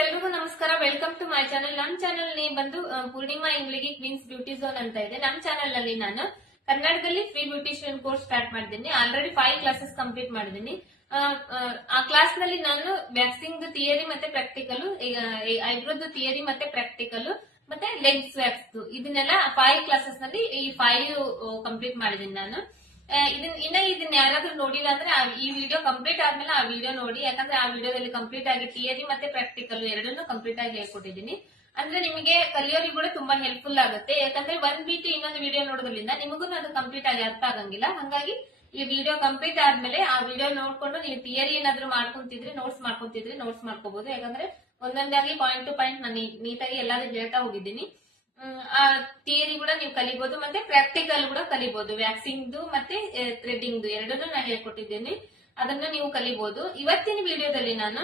ಎಲ್ರಿಗೂ ನಮಸ್ಕಾರ. Welcome to my channel. ನಮ್ ಚಾನಲ್ ನೇಮ್ ಬಂದು ಪೂರ್ಣಿಮಾ ಇಂಗ್ಲಿಗಿ ಕ್ವೀನ್ಸ್ ಬ್ಯೂಟಿ ಝೋನ್ ಅಂತ ಇದೆ. ನಮ್ ಚಾನಲ್ ನಲ್ಲಿ ನಾನು ಕನ್ನಡದಲ್ಲಿ ಫ್ರೀ ಬ್ಯೂಟಿಷಿಯನ್ ಕೋರ್ಸ್ ಸ್ಟಾರ್ಟ್ ಮಾಡಿದ್ದೀನಿ. ಆಲ್ರೆಡಿ 5 ಕ್ಲಾಸಸ್ ಕಂಪ್ಲೀಟ್ ಮಾಡಿದ್ದೀನಿ. ಆ ಕ್ಲಾಸ್ ನಲ್ಲಿ ನಾನು ವ್ಯಾಕ್ಸಿಂಗ್ ಥಿಯರಿ ಮತ್ತೆ ಪ್ರಾಕ್ಟಿಕಲ್, ಐಬ್ರೋದು ಥಿಯರಿ ಮತ್ತೆ ಪ್ರಾಕ್ಟಿಕಲ್ ಮತ್ತೆ ಲೆಗ್ಸ್ ವ್ಯಾಕ್ಸ್ ಇದನ್ನೆಲ್ಲ 5 ಕ್ಲಾಸಸ್ ನಲ್ಲಿ ಈ 5 ಕಂಪ್ಲೀಟ್ ಮಾಡಿದ್ದೀನಿ ನಾನು. ಇದನ್ನ ಯಾರಾದ್ರೂ ನೋಡಿಲ್ಲ ಅಂದ್ರೆ ಈ ವಿಡಿಯೋ ಕಂಪ್ಲೀಟ್ ಆದ್ಮೇಲೆ ಆ ವಿಡಿಯೋ ನೋಡಿ. ಯಾಕಂದ್ರೆ ಆ ವಿಡಿಯೋದಲ್ಲಿ ಕಂಪ್ಲೀಟ್ ಆಗಿ ಥಿಯರಿ ಮತ್ತೆ ಪ್ರಾಕ್ಟಿಕಲ್ ಎರಡನ್ನೂ ಕಂಪ್ಲೀಟ್ ಆಗಿ ಹೇಳ್ಕೊಟ್ಟಿದ್ದೀನಿ. ಅಂದ್ರೆ ನಿಮಗೆ ಕಲಿಯೋರಿಗೆ ಕೂಡ ತುಂಬಾ ಹೆಲ್ಪ್ಫುಲ್ ಆಗುತ್ತೆ. ಯಾಕಂದ್ರೆ ಒಂದ್ ಬಿಟ್ಟು ಇನ್ನೊಂದು ವಿಡಿಯೋ ನೋಡೋದ್ರಿಂದ ನಿಮಗೂ ಅದು ಕಂಪ್ಲೀಟ್ ಆಗಿ ಅರ್ಥ ಆಗಂಗಿಲ್ಲ. ಹಾಗಾಗಿ ಈ ವಿಡಿಯೋ ಕಂಪ್ಲೀಟ್ ಆದ್ಮೇಲೆ ಆ ವಿಡಿಯೋ ನೋಡ್ಕೊಂಡು ನೀವು ಥಿಯರಿ ಏನಾದ್ರು ಮಾಡ್ಕೊಂತಿದ್ರೆ ನೋಟ್ಸ್ ಮಾಡ್ಕೋಬಹುದು. ಯಾಕಂದ್ರೆ ಒಂದೊಂದಾಗಿ ಪಾಯಿಂಟ್ ಟು ಪಾಯಿಂಟ್ ನಾನು ನೀಟಾಗಿ ಎಲ್ಲಾದ್ರೂ ಹೇಳ್ತಾ ಹೋಗಿದ್ದೀನಿ. ಆ ಥಿಯರಿ ಕೂಡ ನೀವು ಕಲಿಬಹುದು ಮತ್ತೆ ಪ್ರಾಕ್ಟಿಕಲ್ ಕೂಡ ಕಲಿಬಹುದು. ವ್ಯಾಕ್ಸಿಂಗ್ ಮತ್ತೆ ಥ್ರೆಡಿಂಗ್ ಎರಡನ್ನೂ ನಾನು ಹೇಳ್ಕೊಟ್ಟಿದ್ದೇನೆ, ಅದನ್ನ ನೀವು ಕಲಿಬಹುದು. ಇವತ್ತಿನ ವಿಡಿಯೋದಲ್ಲಿ ನಾನು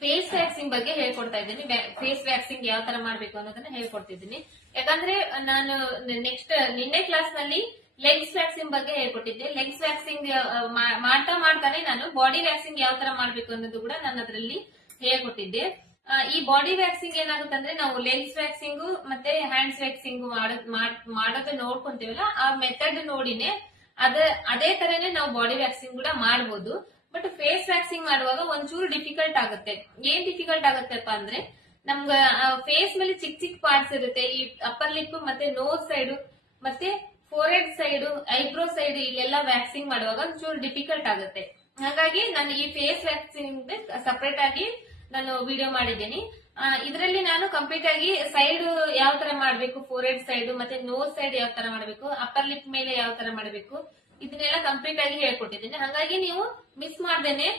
ಫೇಸ್ ವ್ಯಾಕ್ಸಿಂಗ್ ಬಗ್ಗೆ ಹೇಳ್ಕೊಡ್ತಾ ಇದ್ದೀನಿ. ಫೇಸ್ ವ್ಯಾಕ್ಸಿಂಗ್ ಯಾವ ತರ ಮಾಡ್ಬೇಕು ಅನ್ನೋದನ್ನ ಹೇಳ್ಕೊಡ್ತಿದ್ದೀನಿ. ಯಾಕಂದ್ರೆ ನಾನು ನಿನ್ನೆ ಕ್ಲಾಸ್ ನಲ್ಲಿ ಲೆಗ್ಸ್ ವ್ಯಾಕ್ಸಿಂಗ್ ಬಗ್ಗೆ ಹೇಳ್ಕೊಟ್ಟಿದ್ದೆ. ಲೆಗ್ಸ್ ವ್ಯಾಕ್ಸಿಂಗ್ ಮಾಡ್ತಾನೆ ನಾನು ಬಾಡಿ ವ್ಯಾಕ್ಸಿಂಗ್ ಯಾವ ತರ ಮಾಡ್ಬೇಕು ಅನ್ನೋದು ಕೂಡ ನಾನು ಅದರಲ್ಲಿ ಹೇಳ್ಕೊಟ್ಟಿದ್ದೆ. ಈ ಬಾಡಿ ವ್ಯಾಕ್ಸಿಂಗ್ ಏನಾಗುತ್ತೆ ಅಂದ್ರೆ ನಾವು ಲೆಗ್ಸ್ ವ್ಯಾಕ್ಸಿಂಗ್ ಮತ್ತೆ ಹ್ಯಾಂಡ್ಸ್ ವ್ಯಾಕ್ಸಿಂಗ್ ಮಾಡೋದು ನೋಡ್ಕೊಂತೀವಲ್ಲ, ಆ ಮೆಥಡ್ ನೋಡಿನೇ ಅದೇ ತರನೇ ನಾವು ಬಾಡಿ ವ್ಯಾಕ್ಸಿಂಗ್ ಕೂಡ ಮಾಡಬಹುದು. ಬಟ್ ಫೇಸ್ ವ್ಯಾಕ್ಸಿಂಗ್ ಮಾಡುವಾಗ ಒಂಚೂರು ಡಿಫಿಕಲ್ಟ್ ಆಗುತ್ತೆ. ಏನ್ ಡಿಫಿಕಲ್ಟ್ ಆಗುತ್ತಪ್ಪ ಅಂದ್ರೆ ನಮ್ಗ ಫೇಸ್ ಮೇಲೆ ಚಿಕ್ಕ ಚಿಕ್ಕ ಪಾರ್ಟ್ಸ್ ಇರುತ್ತೆ. ಈ ಅಪ್ಪರ್ ಲಿಪ್ ಮತ್ತೆ ನೋಸ್ ಸೈಡ್ ಮತ್ತೆ ಫೋರ್ಹೆಡ್ ಸೈಡ್, ಐಬ್ರೋ ಸೈಡ್ ಇಲ್ಲೆಲ್ಲ ವ್ಯಾಕ್ಸಿಂಗ್ ಮಾಡುವಾಗ ಒಂಚೂರು ಡಿಫಿಕಲ್ಟ್ ಆಗುತ್ತೆ. ಹಾಗಾಗಿ ನಾನು ಈ ಫೇಸ್ ವ್ಯಾಕ್ಸಿಂಗ್ ಸಪರೇಟ್ ಆಗಿ ನಾನು ವಿಡಿಯೋ ಮಾಡಿದ್ದೀನಿ. ಇದರಲ್ಲಿ ನಾನು ಕಂಪ್ಲೀಟ್ ಆಗಿ ಸೈಡ್ ಯಾವ ತರ ಮಾಡಬೇಕು, ಫೋರ್ಹೆಡ್ ಸೈಡ್ ಮತ್ತೆ ನೋಸ್ ಸೈಡ್ ಯಾವ ತರ ಮಾಡಬೇಕು, ಅಪ್ಪರ್ ಲಿಪ್ ಮೇಲೆ ಯಾವ ತರ ಮಾಡಬೇಕು, ಇದನ್ನೆಲ್ಲ ಕಂಪ್ಲೀಟ್ ಆಗಿ ಹೇಳ್ಕೊಟ್ಟಿದ್ದೀನಿ. ಹಾಗಾಗಿ ನೀವು ಮಿಸ್ ಮಾಡ್ದೇನೆ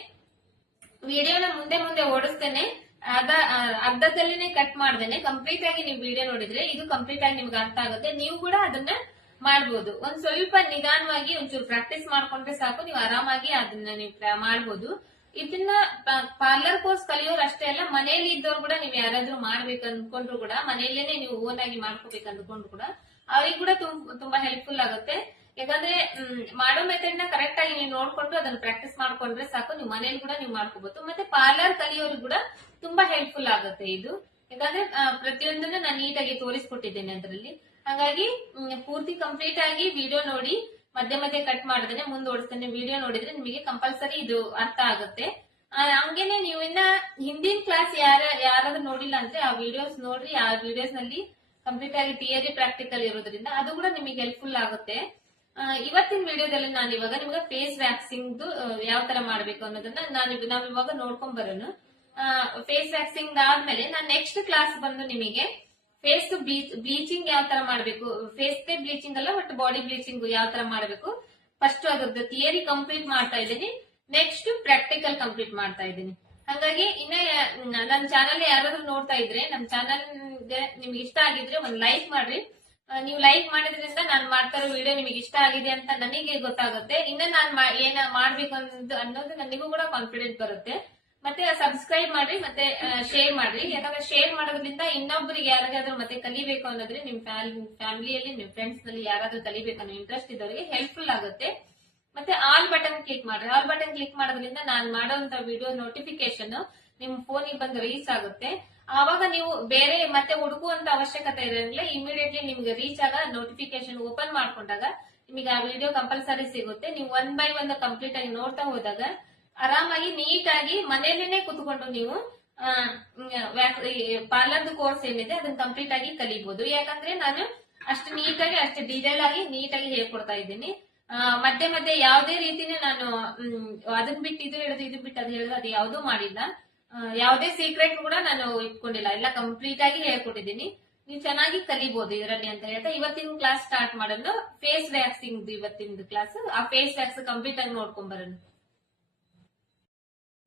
ವಿಡಿಯೋನ ಮುಂದೆ ಓಡಿಸ್ತೇನೆ, ಅರ್ಧದಲ್ಲಿನೇ ಕಟ್ ಮಾಡ್ದೇನೆ ಕಂಪ್ಲೀಟ್ ಆಗಿ ನೀವು ವಿಡಿಯೋ ನೋಡಿದ್ರೆ ಇದು ಕಂಪ್ಲೀಟ್ ಆಗಿ ನಿಮ್ಗೆ ಅರ್ಥ ಆಗುತ್ತೆ. ನೀವು ಕೂಡ ಅದನ್ನ ಮಾಡಬಹುದು. ಒಂದ್ ಸ್ವಲ್ಪ ನಿಧಾನವಾಗಿ ಒಂಚೂರು ಪ್ರಾಕ್ಟೀಸ್ ಮಾಡ್ಕೊಂಡ್ರೆ ಸಾಕು, ನೀವು ಆರಾಮಾಗಿ ಅದನ್ನ ನೀವು ಮಾಡಬಹುದು. ಇದನ್ನ ಪಾರ್ಲರ್ ಕೋರ್ಸ್ ಕಲಿಯೋರು ಅಷ್ಟೇ ಅಲ್ಲ, ಮನೆಯಲ್ಲಿ ಇದ್ದವ್ರು ಕೂಡ ನೀವು ಯಾರಾದ್ರೂ ಮಾಡ್ಬೇಕು ಅನ್ಕೊಂಡ್ರು ಕೂಡ, ಮನೆಯಲ್ಲೇನೆ ನೀವು ಓನ್ ಆಗಿ ಮಾಡ್ಕೋಬೇಕು ಅಂದ್ಕೊಂಡ್ರು ಕೂಡ ಅವ್ರಿಗೆ ಕೂಡ ತುಂಬಾ ಹೆಲ್ಪ್ಫುಲ್ ಆಗುತ್ತೆ. ಯಾಕಂದ್ರೆ ಮಾಡೋ ಮೆಥಡ್ ನ ಕರೆಕ್ಟ್ ಆಗಿ ನೀವು ನೋಡ್ಕೊಂಡು ಅದನ್ನ ಪ್ರಾಕ್ಟೀಸ್ ಮಾಡ್ಕೊಂಡ್ರೆ ಸಾಕು, ನೀವು ಮನೇಲಿ ಕೂಡ ನೀವು ಮಾಡ್ಕೋಬಹುದು. ಮತ್ತೆ ಪಾರ್ಲರ್ ಕಲಿಯೋರು ಕೂಡ ತುಂಬಾ ಹೆಲ್ಪ್ಫುಲ್ ಆಗುತ್ತೆ ಇದು. ಯಾಕಂದ್ರೆ ಪ್ರತಿಯೊಂದನ್ನು ನಾನು ನೀಟಾಗಿ ತೋರಿಸ್ಕೊಟ್ಟಿದ್ದೇನೆ ಅದರಲ್ಲಿ. ಹಾಗಾಗಿ ಪೂರ್ತಿ ಕಂಪ್ಲೀಟ್ ಆಗಿ ವಿಡಿಯೋ ನೋಡಿ, ಮಧ್ಯೆ ಕಟ್ ಮಾಡಿದ್ರೆ ಮುಂದೋಡಿಸ್ತೇನೆ. ವಿಡಿಯೋ ನೋಡಿದ್ರೆ ನಿಮಗೆ ಕಂಪಲ್ಸರಿ ಇದು ಅರ್ಥ ಆಗುತ್ತೆ. ಹಂಗೇನೆ ನೀವು ಇನ್ನ ಹಿಂದಿನ ಕ್ಲಾಸ್ ಯಾರಾದ್ರೂ ನೋಡಿಲ್ಲ ಅಂದ್ರೆ ಆ ವಿಡಿಯೋಸ್ ನೋಡ್ರಿ. ಆ ವಿಡಿಯೋಸ್ ನಲ್ಲಿ ಕಂಪ್ಲೀಟ್ ಆಗಿ ಥಿಯರಿ ಪ್ರಾಕ್ಟಿಕಲ್ ಇರೋದ್ರಿಂದ ಅದು ಕೂಡ ನಿಮಗೆ ಹೆಲ್ಪ್ಫುಲ್ ಆಗುತ್ತೆ. ಇವತ್ತಿನ ವಿಡಿಯೋದಲ್ಲಿ ನಾನು ಇವಾಗ ನಿಮ್ಗೆ ಫೇಸ್ ವ್ಯಾಕ್ಸಿಂಗ್ ಯಾವ ತರ ಮಾಡ್ಬೇಕು ಅನ್ನೋದನ್ನ ನಾವ್ ಇವಾಗ ನೋಡ್ಕೊಂಡ್ ಬರೋಣ. ಫೇಸ್ ವ್ಯಾಕ್ಸಿಂಗ್ ಆದ್ಮೇಲೆ ನಾನು ನೆಕ್ಸ್ಟ್ ಕ್ಲಾಸ್ ಬಂದು ನಿಮಗೆ ಫೇಸ್ ಬ್ಲೀಚಿಂಗ್ ಯಾವ ತರ ಮಾಡ್ಬೇಕು, ಫೇಸ್ ಬ್ಲೀಚಿಂಗ್ ಅಲ್ಲ ಬಟ್ ಬಾಡಿ ಬ್ಲೀಚಿಂಗ್ ಯಾವ ತರ ಮಾಡ್ಬೇಕು, ಫಸ್ಟ್ ಅದ್ರದ್ದು ಥಿಯರಿ ಕಂಪ್ಲೀಟ್ ಮಾಡ್ತಾ ಇದ್ದೀನಿ, ನೆಕ್ಸ್ಟ್ ಪ್ರಾಕ್ಟಿಕಲ್ ಕಂಪ್ಲೀಟ್ ಮಾಡ್ತಾ ಇದ್ದೀನಿ. ಹಾಗಾಗಿ ಇನ್ನ ನನ್ನ ಚಾನಲ್ ಯಾರಾದ್ರೂ ನೋಡ್ತಾ ಇದ್ರೆ ನಮ್ಮ ಚಾನಲ್ ನಿಮ್ಗೆ ಇಷ್ಟ ಆಗಿದ್ರೆ ಒಂದ್ ಲೈಕ್ ಮಾಡ್ರಿ. ನೀವು ಲೈಕ್ ಮಾಡಿದ್ರಿಂದ ನಾನು ಮಾಡ್ತಾ ಇರೋ ವಿಡಿಯೋ ನಿಮಗೆ ಇಷ್ಟ ಆಗಿದೆ ಅಂತ ನನಗೆ ಗೊತ್ತಾಗುತ್ತೆ. ಇನ್ನ ನಾನು ಏನ ಮಾಡ್ಬೇಕು ಅನ್ನೋದು ನನಗೂ ಕೂಡ ಕಾನ್ಫಿಡೆಂಟ್ ಬರುತ್ತೆ. ಮತ್ತೆ ಸಬ್ಸ್ಕ್ರೈಬ್ ಮಾಡ್ರಿ ಮತ್ತೆ ಶೇರ್ ಮಾಡ್ರಿ. ಯಾಕಂದ್ರೆ ಶೇರ್ ಮಾಡೋದ್ರಿಂದ ಇನ್ನೊಬ್ಬರಿಗೆ ಯಾರಿಗಾದ್ರೂ ಮತ್ತೆ ಕಲಿಬೇಕು ಅನ್ನೋದ್ರೆ ನಿಮ್ ಫ್ಯಾಮಿಲಿಯಲ್ಲಿ ನಿಮ್ ಫ್ರೆಂಡ್ಸ್ ನಲ್ಲಿ ಯಾರಾದ್ರೂ ಕಲಿಬೇಕು ಅನ್ನೋ ಇಂಟ್ರೆಸ್ಟ್ ಇದ್ದವರಿಗೆ ಹೆಲ್ಪ್ಫುಲ್ ಆಗುತ್ತೆ. ಮತ್ತೆ ಆಲ್ ಬಟನ್ ಕ್ಲಿಕ್ ಮಾಡ್ರಿ. ಆಲ್ ಬಟನ್ ಕ್ಲಿಕ್ ಮಾಡೋದ್ರಿಂದ ನಾನು ಮಾಡೋಂತ ವಿಡಿಯೋ ನೋಟಿಫಿಕೇಶನ್ ನಿಮ್ ಫೋನಿಗೆ ಬಂದು ರೀಚ್ ಆಗುತ್ತೆ. ಆವಾಗ ನೀವು ಬೇರೆ ಮತ್ತೆ ಹುಡುಕುವಂತ ಅವಶ್ಯಕತೆ ಇರೋದಿಲ್ಲ. ಇಮಿಡಿಯೇಟ್ಲಿ ನಿಮ್ಗೆ ರೀಚ್ ಆಗ ನೋಟಿಫಿಕೇಶನ್ ಓಪನ್ ಮಾಡ್ಕೊಂಡಾಗ ನಿಮಗೆ ಆ ವಿಡಿಯೋ ಕಂಪಲ್ಸರಿ ಸಿಗುತ್ತೆ. ನೀವು 1 by 1 ಕಂಪ್ಲೀಟ್ ಆಗಿ ನೋಡ್ತಾ ಹೋದಾಗ ಆರಾಮಾಗಿ ನೀಟಾಗಿ ಮನೆಯಲ್ಲೇನೆ ಕುತ್ಕೊಂಡು ನೀವು ಪಾರ್ಲರ್ ಕೋರ್ಸ್ ಏನಿದೆ ಅದನ್ನ ಕಂಪ್ಲೀಟ್ ಆಗಿ ಕಲಿಬಹುದು. ಯಾಕಂದ್ರೆ ನಾನು ಅಷ್ಟು ನೀಟಾಗಿ ಅಷ್ಟು ಡೀಟೇಲ್ ಆಗಿ ನೀಟಾಗಿ ಹೇಳ್ಕೊಡ್ತಾ ಇದ್ದೀನಿ. ಮಧ್ಯೆ ಯಾವುದೇ ರೀತಿನೇ ನಾನು ಅದನ್ನ ಬಿಟ್ಟು ಇದು ಹೇಳುದು ಇದು ಬಿಟ್ಟು ಅದು ಹೇಳುದು ಅದು ಯಾವುದೂ ಮಾಡಿಲ್ಲ. ಯಾವುದೇ ಸೀಕ್ರೆಟ್ ಕೂಡ ನಾನು ಇಟ್ಕೊಂಡಿಲ್ಲ. ಎಲ್ಲ ಕಂಪ್ಲೀಟ್ ಆಗಿ ಹೇಳ್ಕೊಟ್ಟಿದ್ದೀನಿ. ನೀವು ಚೆನ್ನಾಗಿ ಕಲಿಬಹುದು ಇದರಲ್ಲಿ ಅಂತ ಹೇಳ್ತಾ ಇವತ್ತಿನ ಕ್ಲಾಸ್ ಸ್ಟಾರ್ಟ್ ಮಾಡೋಣ. ಫೇಸ್ ವ್ಯಾಕ್ಸಿಂಗ್ ಇವತ್ತಿನ ಕ್ಲಾಸ್. ಆ ಫೇಸ್ ವ್ಯಾಕ್ಸ್ ಕಂಪ್ಲೀಟ್ ಆಗಿ ನೋಡ್ಕೊಂಡ್ ಬರೋಣ.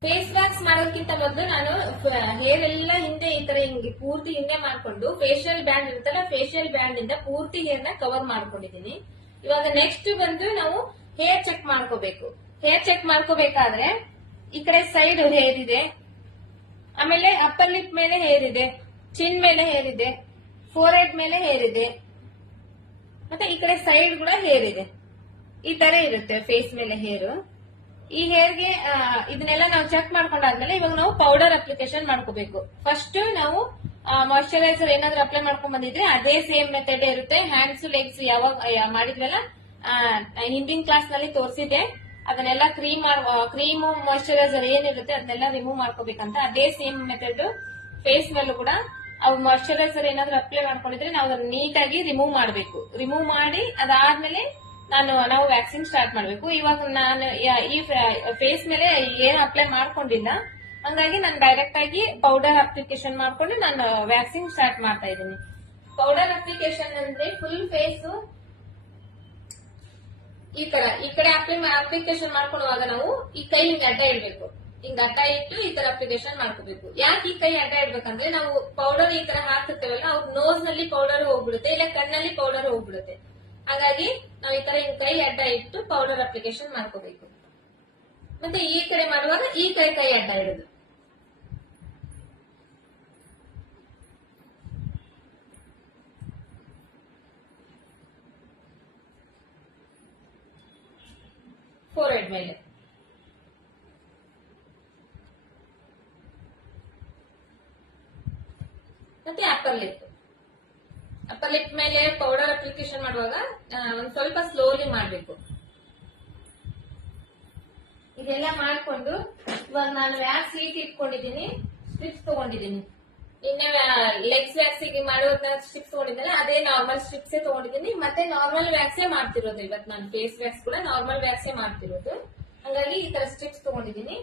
ಫೇಸ್ ವ್ಯಾಕ್ಸ್ ಮಾಡೋದಕ್ಕಿಂತ ಮೊದಲು ನಾನು ಹೇರ್ ಎಲ್ಲ ಹಿಂದೆ ಈ ತರ ಹಿಂಗೆ ಪೂರ್ತಿ ಹಿಂದೆ ಮಾಡ್ಕೊಂಡು ಫೇಶಿಯಲ್ ಬ್ಯಾಂಡ್ ಇರುತ್ತಲ್ಲ, ಫೇಶಿಯಲ್ ಬ್ಯಾಂಡ್ ಇಂದ ಪೂರ್ತಿ ಹೇರ್ ನ ಕವರ್ ಮಾಡ್ಕೊಂಡಿದ್ದೀನಿ. ಇವಾಗ ನೆಕ್ಸ್ಟ್ ಬಂದು ನಾವು ಹೇರ್ ಚೆಕ್ ಮಾಡ್ಕೋಬೇಕು. ಹೇರ್ ಚೆಕ್ ಮಾಡ್ಕೋಬೇಕಾದ್ರೆ ಈ ಕಡೆ ಸೈಡ್ ಹೇರ್ ಇದೆ, ಆಮೇಲೆ ಅಪ್ಪರ್ ಲಿಪ್ ಮೇಲೆ ಹೇರ್ ಇದೆ, ಚಿನ್ ಮೇಲೆ ಹೇರ್ ಇದೆ, ಫೋರ್ಹೆಡ್ ಮೇಲೆ ಹೇರ್ ಇದೆ, ಮತ್ತೆ ಈ ಕಡೆ ಸೈಡ್ ಕೂಡ ಹೇರ್ ಇದೆ. ಈ ತರ ಇರುತ್ತೆ ಫೇಸ್ ಮೇಲೆ ಹೇರು. ಈ ಹೇರ್ಗೆ ಇದನ್ನೆಲ್ಲ ನಾವು ಚೆಕ್ ಮಾಡ್ಕೊಂಡಾದ್ಮೇಲೆ ಇವಾಗ ನಾವು ಪೌಡರ್ ಅಪ್ಲಿಕೇಶನ್ ಮಾಡ್ಕೋಬೇಕು. ಫಸ್ಟ್ ನಾವು ಮಾಯಿಶ್ಚರೈಸರ್ ಏನಾದ್ರು ಅಪ್ಲೈ ಮಾಡ್ಕೊಂಡ್ ಬಂದಿದ್ರೆ ಅದೇ ಸೇಮ್ ಮೆಥಡ್ ಇರುತ್ತೆ. ಹ್ಯಾಂಡ್ಸ್ ಲೆಗ್ಸ್ ಯಾವಾಗ ಮಾಡಿದ್ವಲ್ಲ ಹಿಂದಿನ ಕ್ಲಾಸ್ ನಲ್ಲಿ ತೋರಿಸಿದೆ, ಅದನ್ನೆಲ್ಲ ಕ್ರೀಮು ಮಾಯಿಶ್ಚರೈಸರ್ ಏನಿರುತ್ತೆ ಅದನ್ನೆಲ್ಲ ರಿಮೂವ್ ಮಾಡ್ಕೋಬೇಕಂತ. ಅದೇ ಸೇಮ್ ಮೆಥಡ್ ಫೇಸ್ ಮೇಲೂ ಕೂಡ ಅವು ಮಾಯಿಶ್ಚರೈಸರ್ ಏನಾದ್ರು ಅಪ್ಲೈ ಮಾಡ್ಕೊಂಡಿದ್ರೆ ನಾವು ಅದನ್ನ ನೀಟಾಗಿ ರಿಮೂವ್ ಮಾಡಬೇಕು. ರಿಮೂವ್ ಮಾಡಿ ಅದಾದ್ಮೇಲೆ ನಾವು ವ್ಯಾಕ್ಸಿನ್ ಸ್ಟಾರ್ಟ್ ಮಾಡಬೇಕು. ಇವಾಗ ನಾನು ಈ ಫೇಸ್ ಮೇಲೆ ಏನು ಅಪ್ಲೈ ಮಾಡ್ಕೊಂಡಿಲ್ಲ, ಹಂಗಾಗಿ ನಾನು ಡೈರೆಕ್ಟ್ ಆಗಿ ಪೌಡರ್ ಅಪ್ಲಿಕೇಶನ್ ಮಾಡ್ಕೊಂಡು ನಾನು ವ್ಯಾಕ್ಸಿನ್ ಸ್ಟಾರ್ಟ್ ಮಾಡ್ತಾ ಇದ್ದೀನಿ. ಪೌಡರ್ ಅಪ್ಲಿಕೇಶನ್ ಅಂದ್ರೆ ಫುಲ್ ಫೇಸ್ ಈ ಕಡೆ ಅಪ್ಲಿಕೇಶನ್ ಮಾಡ್ಕೊಳ್ಳುವಾಗ ನಾವು ಈ ಕೈ ಹಿಂಗ್ ಅಡ್ಡ ಇಡ್ಬೇಕು. ಹಿಂಗ್ ಅಡ್ಡ ಇಟ್ಟು ಈ ತರ ಅಪ್ಲಿಕೇಶನ್ ಮಾಡ್ಕೋಬೇಕು. ಯಾಕೆ ಈ ಕೈ ಅಡ್ಡ ಇಡ್ಬೇಕಂದ್ರೆ ನಾವು ಪೌಡರ್ ಈ ತರ ಹಾಕ್ತಿರ್ತೇವಲ್ಲ, ಅವ್ರ ನೋಸ್ ನಲ್ಲಿ ಪೌಡರ್ ಹೋಗ್ಬಿಡುತ್ತೆ, ಇಲ್ಲ ಕಣ್ಣಲ್ಲಿ ಪೌಡರ್ ಹೋಗ್ಬಿಡುತ್ತೆ. ಹಾಗಾಗಿ ನಾವು ಈ ತರ ಹಿಂಗ್ ಕೈ ಅಡ್ಡ ಇಟ್ಟು ಪೌಡರ್ ಅಪ್ಲಿಕೇಶನ್ ಮಾಡ್ಕೋಬೇಕು. ಮತ್ತೆ ಈ ಕಡೆ ಮಾಡುವಾಗ ಈ ಕೈ ಅಡ್ಡ ಇಡೋದು. ಫೋರ್ಹೆಡ್ ಮೇಲೆ ಮತ್ತೆ ಅಪ್ಪರ್ ಲಿಪ್ ಮೇಲೆ ಪೌಡರ್ ಅಪ್ಲಿಕೇಶನ್ ಮಾಡುವಾಗ ಒಂದ್ ಸ್ವಲ್ಪ ಸ್ಲೋಲಿ ಮಾಡ್ಬೇಕು. ಇದೆಲ್ಲ ಮಾಡ್ಕೊಂಡು ಇವಾಗ ನಾನು ವ್ಯಾಕ್ಸ್ ಹೀಟ್ ಇಟ್ಕೊಂಡಿದ್ದೀನಿ, ಸ್ಟ್ರಿಪ್ಸ್ ತಗೊಂಡಿದ್ದೀನಿ. ನಿನ್ನೆ ಲೆಗ್ಸ್ ವ್ಯಾಕ್ಸಿಗೆ ಮಾಡೋದನ್ನ ಸ್ಟ್ರಿಪ್ಸ್ ತಗೊಂಡಿದ್ದೇನೆ, ಅದೇ ನಾರ್ಮಲ್ ಸ್ಟ್ರಿಪ್ಸ್ ತಗೊಂಡಿದ್ದೀನಿ. ಮತ್ತೆ ನಾರ್ಮಲ್ ವ್ಯಾಕ್ಸೇ ಮಾಡ್ತಿರೋದು ಇವತ್ತು ನಾನು. ಫೇಸ್ ವ್ಯಾಕ್ಸ್ ಕೂಡ ನಾರ್ಮಲ್ ವ್ಯಾಕ್ಸೇ ಮಾಡ್ತಿರೋದು, ಹಾಗಾಗಿ ಈ ತರ ಸ್ಟ್ರಿಪ್ಸ್ ತಗೊಂಡಿದ್ದೀನಿ.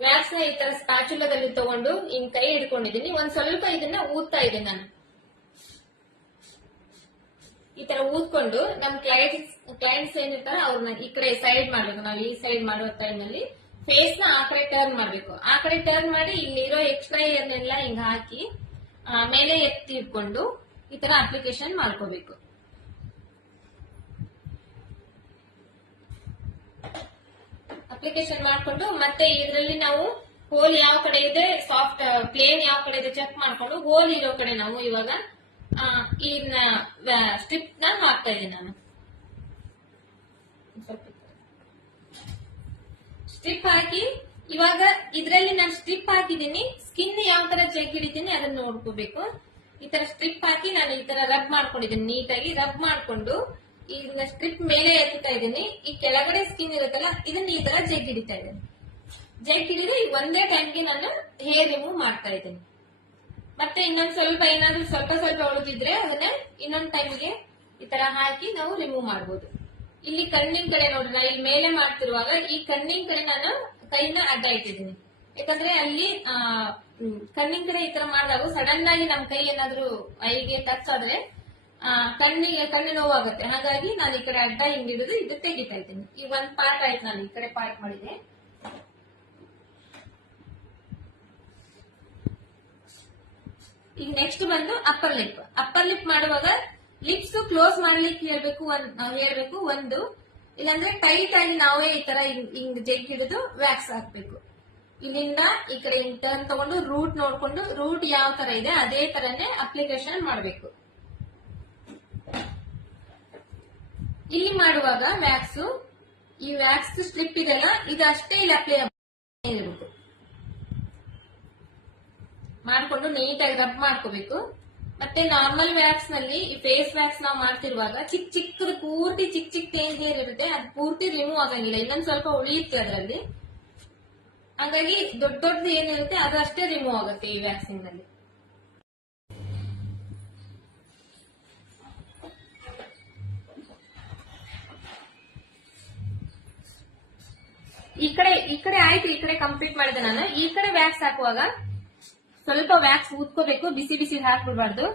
ವ್ಯಾಕ್ಸ್ ನ ಈ ತರ ಸ್ಪ್ಯಾಚುಲದಲ್ಲಿ ತಗೊಂಡು ಹಿಂಗ್ ಕೈ ಹಿಡ್ಕೊಂಡಿದ್ದೀನಿ. ಒಂದ್ ಸ್ವಲ್ಪ ಇದನ್ನ ಊದ್ತಾ ಇದ್ದೀನಿ ನಾನು. ಈ ತರ ಊದ್ಕೊಂಡು ನಮ್ ಕ್ಲೈಂಟ್ಸ್ ಏನಿರ್ತಾರ ಅವ್ರನ್ನ ಈ ಕಡೆ ಸೈಡ್ ಮಾಡ್ಬೇಕು. ನಾವು ಈ ಸೈಡ್ ಮಾಡುವ ಟೈಮ್ ನಲ್ಲಿ ಫೇಸ್ ನ ಆ ಕಡೆ ಟರ್ನ್ ಮಾಡ್ಬೇಕು. ಆ ಕಡೆ ಟರ್ನ್ ಮಾಡಿ ಇಲ್ಲಿರೋ ಎಕ್ಸ್ಟ್ರಾ ಏರ್ನೆಲ್ಲ ಹಿಂಗ್ ಹಾಕಿ ಮೇಲೆ ಎತ್ತಿ ಇಟ್ಕೊಂಡು ಈ ತರ ಅಪ್ಲಿಕೇಶನ್ ಮಾಡ್ಕೋಬೇಕು. ಅಪ್ಲಿಕೇಶನ್ ಮಾಡ್ಕೊಂಡು ಮತ್ತೆ ಇದರಲ್ಲಿ ನಾವು ಹೋಲ್ ಯಾವ ಕಡೆ ಇದೆ, ಸಾಫ್ಟ್ ಪ್ಲೇನ್ ಯಾವ ಕಡೆ ಇದೆ ಚೆಕ್ ಮಾಡ್ಕೊಂಡು ಹೋಲ್ ಇರೋ ಕಡೆ ನಾವು ಇವಾಗ ಈ ಸ್ಟ್ರಿಪ್ ನ ಹಾಕ್ತಾ ಇದ್ದೀನಿ ನಾನು. ಸ್ಟ್ರಿಪ್ ಹಾಕಿ ಇವಾಗ ಇದರಲ್ಲಿ ನಾನು ಸ್ಟ್ರಿಪ್ ಹಾಕಿದ್ದೀನಿ. ಸ್ಕಿನ್ ಯಾವ ತರ ಚೆಕ್ ಹಿಡಿತೀನಿ ಅದನ್ನ ನೋಡ್ಕೋಬೇಕು. ಈ ತರ ಸ್ಟ್ರಿಪ್ ಹಾಕಿ ನಾನು ಈ ತರ ರಬ್ ಮಾಡ್ಕೊಂಡಿದ್ದೀನಿ. ನೀಟಾಗಿ ರಬ್ ಮಾಡ್ಕೊಂಡು ಈಗ ಸ್ಟ್ರಿಪ್ ಮೇಲೆ ಎತ್ತುತ್ತಾ ಇದ್ದೀನಿ. ಈ ಕೆಳಗಡೆ ಸ್ಕಿನ್ ಇರುತ್ತಲ್ಲ ಇದನ್ನ ಈ ತರ ಜಗ್ ಹಿಡಿತಾ ಇದ್ದೀನಿ. ಜಗ್ ಹಿಡಿದ್ರೆ ಈಗ ಒಂದೇ ಟೈಮ್ಗೆ ನಾನು ಹೇರ್ ರಿಮೂವ್ ಮಾಡ್ತಾ ಇದ್ದೀನಿ. ಮತ್ತೆ ಇನ್ನೊಂದ್ ಸ್ವಲ್ಪ ಏನಾದ್ರೂ ಸ್ವಲ್ಪ ಉಳಿದಿದ್ರೆ ಅದನ್ನ ಇನ್ನೊಂದ್ ಟೈಮ್ಗೆ ಈ ತರ ಹಾಕಿ ನಾವು ರಿಮೂವ್ ಮಾಡಬಹುದು. ಇಲ್ಲಿ ಕಣ್ಣಿನ ಕಡೆ ನೋಡ್ರಿ, ನಾ ಇಲ್ಲಿ ಮೇಲೆ ಮಾಡ್ತಿರುವಾಗ ಈ ಕಣ್ಣಿನ ಕಡೆ ನಾನು ಕೈನ ಅಡ್ಡ ಇಟ್ಟಿದ್ದೀನಿ. ಯಾಕಂದ್ರೆ ಅಲ್ಲಿ ಕಣ್ಣಿನ ಕಡೆ ಈ ತರ ಮಾಡಿದಾಗ ಸಡನ್ ಆಗಿ ನಮ್ ಕೈ ಏನಾದ್ರೂ ಐಗೆ ಟಚ್ ಆದ್ರೆ ಕಣ್ಣು ನೋವಾಗುತ್ತೆ. ಹಾಗಾಗಿ ನಾನು ಈ ಕಡೆ ಅಡ್ಡ ಹಿಂಗ್ ಹಿಡಿದು ಇದು ತೆಗಿತಾ ಇದ್ದೀನಿ. ಈ ಒಂದ್ ಪಾರ್ಟ್ ಆಯ್ತು, ನಾನು ಈ ಕಡೆ ಪಾರ್ಟ್ ಮಾಡಿದೆ. ಈಗ ನೆಕ್ಸ್ಟ್ ಬಂದು ಅಪ್ಪರ್ ಲಿಪ್ ಮಾಡುವಾಗ ಲಿಪ್ಸ್ ಕ್ಲೋಸ್ ಮಾಡ್ಲಿಕ್ಕೆ ಹೇಳ್ಬೇಕು ಒಂದು, ಇಲ್ಲಾಂದ್ರೆ ಟೈಟ್ ಆಗಿ ನಾವೇ ಈ ತರ ಹಿಂಗ್ ಜಗ್ ಹಿಡಿದು ವ್ಯಾಕ್ಸ್ ಹಾಕ್ಬೇಕು. ಇಲ್ಲಿಂದ ಈ ಕಡೆ ಟರ್ನ್ ತಗೊಂಡು ರೂಟ್ ನೋಡ್ಕೊಂಡು ರೂಟ್ ಯಾವ ತರ ಇದೆ ಅದೇ ತರನೇ ಅಪ್ಲಿಕೇಶನ್ ಮಾಡಬೇಕು. ಇಲ್ಲಿ ಮಾಡುವಾಗ ಈ ವ್ಯಾಕ್ಸ್ ಸ್ಟ್ರಿಪ್ ಇದೆಲ್ಲ ಇದು ಅಷ್ಟೇ ಇಲ್ಲಿ ಅಪ್ಲೈ ಇರಬೇಕು. ಮಾಡ್ಕೊಂಡು ನೀಟಾಗಿ ರಬ್ ಮಾಡ್ಕೋಬೇಕು. ಮತ್ತೆ ನಾರ್ಮಲ್ ವ್ಯಾಕ್ಸ್ ನಲ್ಲಿ ಈ ಫೇಸ್ ವ್ಯಾಕ್ಸ್ ನಾವು ಮಾಡ್ತಿರುವಾಗ ಚಿಕ್ಕದು ಪೂರ್ತಿ ಚಿಕ್ಕ ಏನ್ ಇರುತ್ತೆ ಅದು ಪೂರ್ತಿ ರಿಮೂವ್ ಆಗಂಗಿಲ್ಲ, ಇನ್ನೊಂದ್ ಸ್ವಲ್ಪ ಉಳಿಯುತ್ತೆ ಅದರಲ್ಲಿ. ಹಾಗಾಗಿ ದೊಡ್ಡದು ಏನಿರುತ್ತೆ ಅದು ಅಷ್ಟೇ ರಿಮೂವ್ ಆಗುತ್ತೆ ಈ ವ್ಯಾಕ್ಸಿಂಗ್ ನಲ್ಲಿ. ಈ ಕಡೆ ಆಯ್ತು, ಈ ಕಡೆ ಕಂಪ್ಲೀಟ್ ಮಾಡಿದೆ ನಾನು. ಈ ಕಡೆ ವ್ಯಾಕ್ಸ್ ಹಾಕುವಾಗ ಸ್ವಲ್ಪ ವ್ಯಾಕ್ಸ್ ಊದ್ಕೋಬೇಕು, ಬಿಸಿ ಹಾಕ್ಬಿಡ್ಬಾರ್ದು.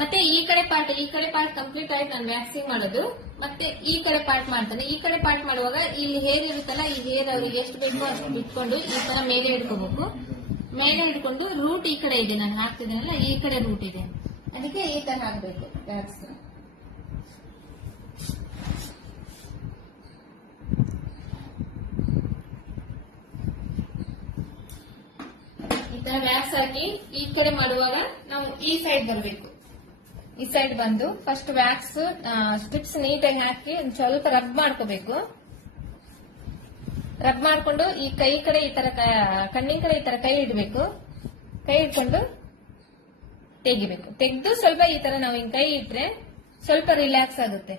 ಮತ್ತೆ ಈ ಕಡೆ ಪಾರ್ಟ್ ಕಂಪ್ಲೀಟ್ ಆಯ್ತು ನಾನು ವ್ಯಾಕ್ಸಿಂಗ್ ಮಾಡೋದು. ಮತ್ತೆ ಈ ಕಡೆ ಪಾರ್ಟ್ ಮಾಡ್ತಾನೆ. ಈ ಕಡೆ ಪಾರ್ಟ್ ಮಾಡುವಾಗ ಇಲ್ಲಿ ಹೇರ್ ಇರುತ್ತಲ್ಲ, ಈ ಹೇರ್ ಅವ್ರಿಗೆ ಎಷ್ಟು ಬೇಕೋ ಅಷ್ಟು ಬಿಟ್ಕೊಂಡು ಈ ತರ ಮೇಲೆ ಹಿಡ್ಕೋಬೇಕು. ಮೇಲೆ ಹಿಡ್ಕೊಂಡು ರೂಟ್ ಈ ಕಡೆ ಇದೆ, ನಾನು ಹಾಕ್ತಿದ್ದೇನಲ್ಲ ಈ ಕಡೆ ರೂಟ್ ಇದೆ, ಅದಕ್ಕೆ ಈ ತರ ಹಾಕ್ಬೇಕು ವ್ಯಾಕ್ಸ್. ಈ ಈ ತರ ವ್ಯಾಕ್ಸ್ ಹಾಕಿ ಈ ಕಡೆ ಮಾಡುವಾಗ ನಾವು ಈ ಸೈಡ್ ಬರಬೇಕು. ಈ ಸೈಡ್ ಬಂದು ಫಸ್ಟ್ ವ್ಯಾಕ್ಸ್ ಸ್ಟ್ರಿಪ್ಸ್ ನೀಟಾಗಿ ಹಾಕಿ ಸ್ವಲ್ಪ ರಬ್ ಮಾಡ್ಕೋಬೇಕು. ರಬ್ ಮಾಡ್ಕೊಂಡು ಈ ಕೈ ಕಡೆ ಈ ತರ ಕಣ್ಣಿನ ಕಡೆ ಈ ತರ ಕೈ ಇಡಬೇಕು. ಕೈ ಇಟ್ಕೊಂಡು ತೆಗಿಬೇಕು. ತೆಗೆದು ಸ್ವಲ್ಪ ಈ ತರ ನಾವು ಹಿಂಗ್ ಕೈ ಇಟ್ರೆ ಸ್ವಲ್ಪ ರಿಲ್ಯಾಕ್ಸ್ ಆಗುತ್ತೆ.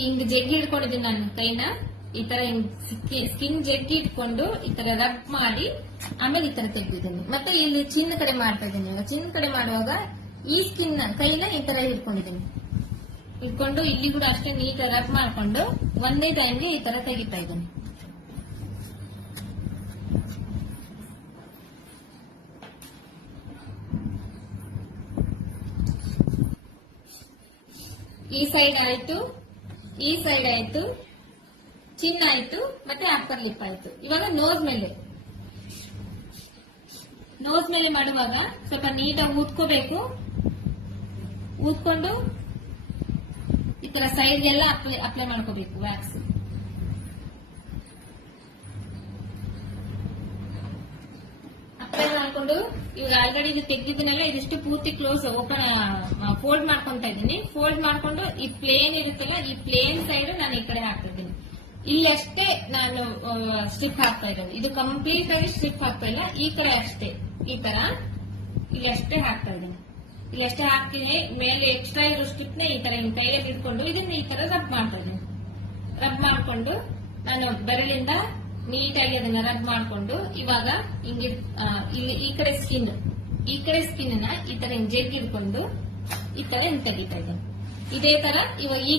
ಹಿಂಗ್ ಜಗ್ಗಿ ಇಟ್ಕೊಂಡಿದ್ದೀನಿ ನಾನು ಕೈನ. ಈ ತರ ಸ್ಕಿನ್ ಜಗ್ಗಿ ಇಟ್ಕೊಂಡು ಈ ತರ ರಬ್ ಮಾಡಿ ಆಮೇಲೆ ಈ ತರ ತೆಗ್ದಿದ್ದೀನಿ. ಮತ್ತೆ ಇಲ್ಲಿ ಚಿನ್ನ ಕಡೆ ಮಾಡ್ತಾ ಇದ್ದೀನಿ. ಚಿನ್ನ ಕಡೆ ಮಾಡುವಾಗ ಈ ಸ್ಕಿನ್ ಕೈನ ಈ ತರ ಇಟ್ಕೊಂಡಿದ್ದೀನಿ. ಇಟ್ಕೊಂಡು ಇಲ್ಲಿ ಕೂಡ ಅಷ್ಟೇ ನೀಟಾಗಿ ರಬ್ ಮಾಡ್ಕೊಂಡು ಒಂದೇ ಟೈಮ್ಗೆ ಈ ತರ ತೆಗಿತಾ ಇದ್ದೀನಿ. ಈ ಸೈಡ್ ಆಯ್ತು, ಈ ಸೈಡ್ ಆಯ್ತು, ಚಿನ್ನ ಆಯ್ತು, ಮತ್ತೆ ಅಪ್ಪರ್ ಲಿಪ್ ಆಯ್ತು. ಇವಾಗ ನೋಸ್ ಮೇಲೆ ಮಾಡುವಾಗ ಸ್ವಲ್ಪ ನೀಟಾಗಿ ಊದ್ಕೋಬೇಕು. ಊದ್ಕೊಂಡು ಈ ತರ ಸೈಡ್ಗೆಲ್ಲ ಅಪ್ಲೈ ಮಾಡ್ಕೋಬೇಕು ವ್ಯಾಕ್ಸ್. ಅಪ್ಲೈ ಮಾಡ್ಕೊಂಡು ಇವಾಗ ಆಲ್ರೆಡಿ ಇದು ತೆಗ್ದಿದ್ದೀನಲ್ಲ, ಇದಿಷ್ಟು ಪೂರ್ತಿ ಕ್ಲೋಸ್ ಓಪನ್ ಫೋಲ್ಡ್ ಮಾಡ್ಕೊಂತ ಇದ್ದೀನಿ. ಫೋಲ್ಡ್ ಮಾಡ್ಕೊಂಡು ಈ ಪ್ಲೇನ್ ಇರುತ್ತಲ್ಲ, ಈ ಪ್ಲೇನ್ ಸೈಡ್ ನಾನು ಈ ಕಡೆ ಹಾಕ್ತಾ ಇದ್ದೀನಿ. ಇಲ್ಲಷ್ಟೇ ನಾನು ಸ್ಟ್ರಿಪ್ ಹಾಕ್ತಾ ಇರೋದು. ಇದು ಕಂಪ್ಲೀಟ್ ಆಗಿ ಸ್ಟ್ರಿಪ್ ಹಾಕ್ತಾ ಇಲ್ಲ, ಈ ಕಡೆ ಅಷ್ಟೇ ಈ ತರ ಇಲ್ಲಷ್ಟೇ ಹಾಕ್ತಾ ಇದ್ದೀನಿ. ಇಲ್ಲಷ್ಟೇ ಹಾಕ್ತೀನಿ. ಮೇಲೆ ಎಕ್ಸ್ಟ್ರಾ ಇರೋ ಸ್ಟ್ರಿಪ್ ನ ಈ ತರ ಕೈಯಲ್ಲಿ ಇಟ್ಕೊಂಡು ಇದನ್ನ ಈ ತರ ರಬ್ ಮಾಡ್ತಾ ಇದ್ದೀನಿ. ರಬ್ ಮಾಡ್ಕೊಂಡು ನಾನು ಬೆರಳಿಂದ ನೀಟಾಗಿ ಅದನ್ನ ರಬ್ ಮಾಡ್ಕೊಂಡು ಇವಾಗ ಹಿಂಗೆ ಇಲ್ಲಿ ಈ ಕಡೆ ಸ್ಕಿನ್ ನ ಈ ತರ ಜಗ್ ಇಟ್ಕೊಂಡು ಈ ತರ ಹಿಂಗ್ ತೆಗಿತಾ ಇದ್ದೀನಿ. ಇದೇ ತರ ಇವಾಗ ಈ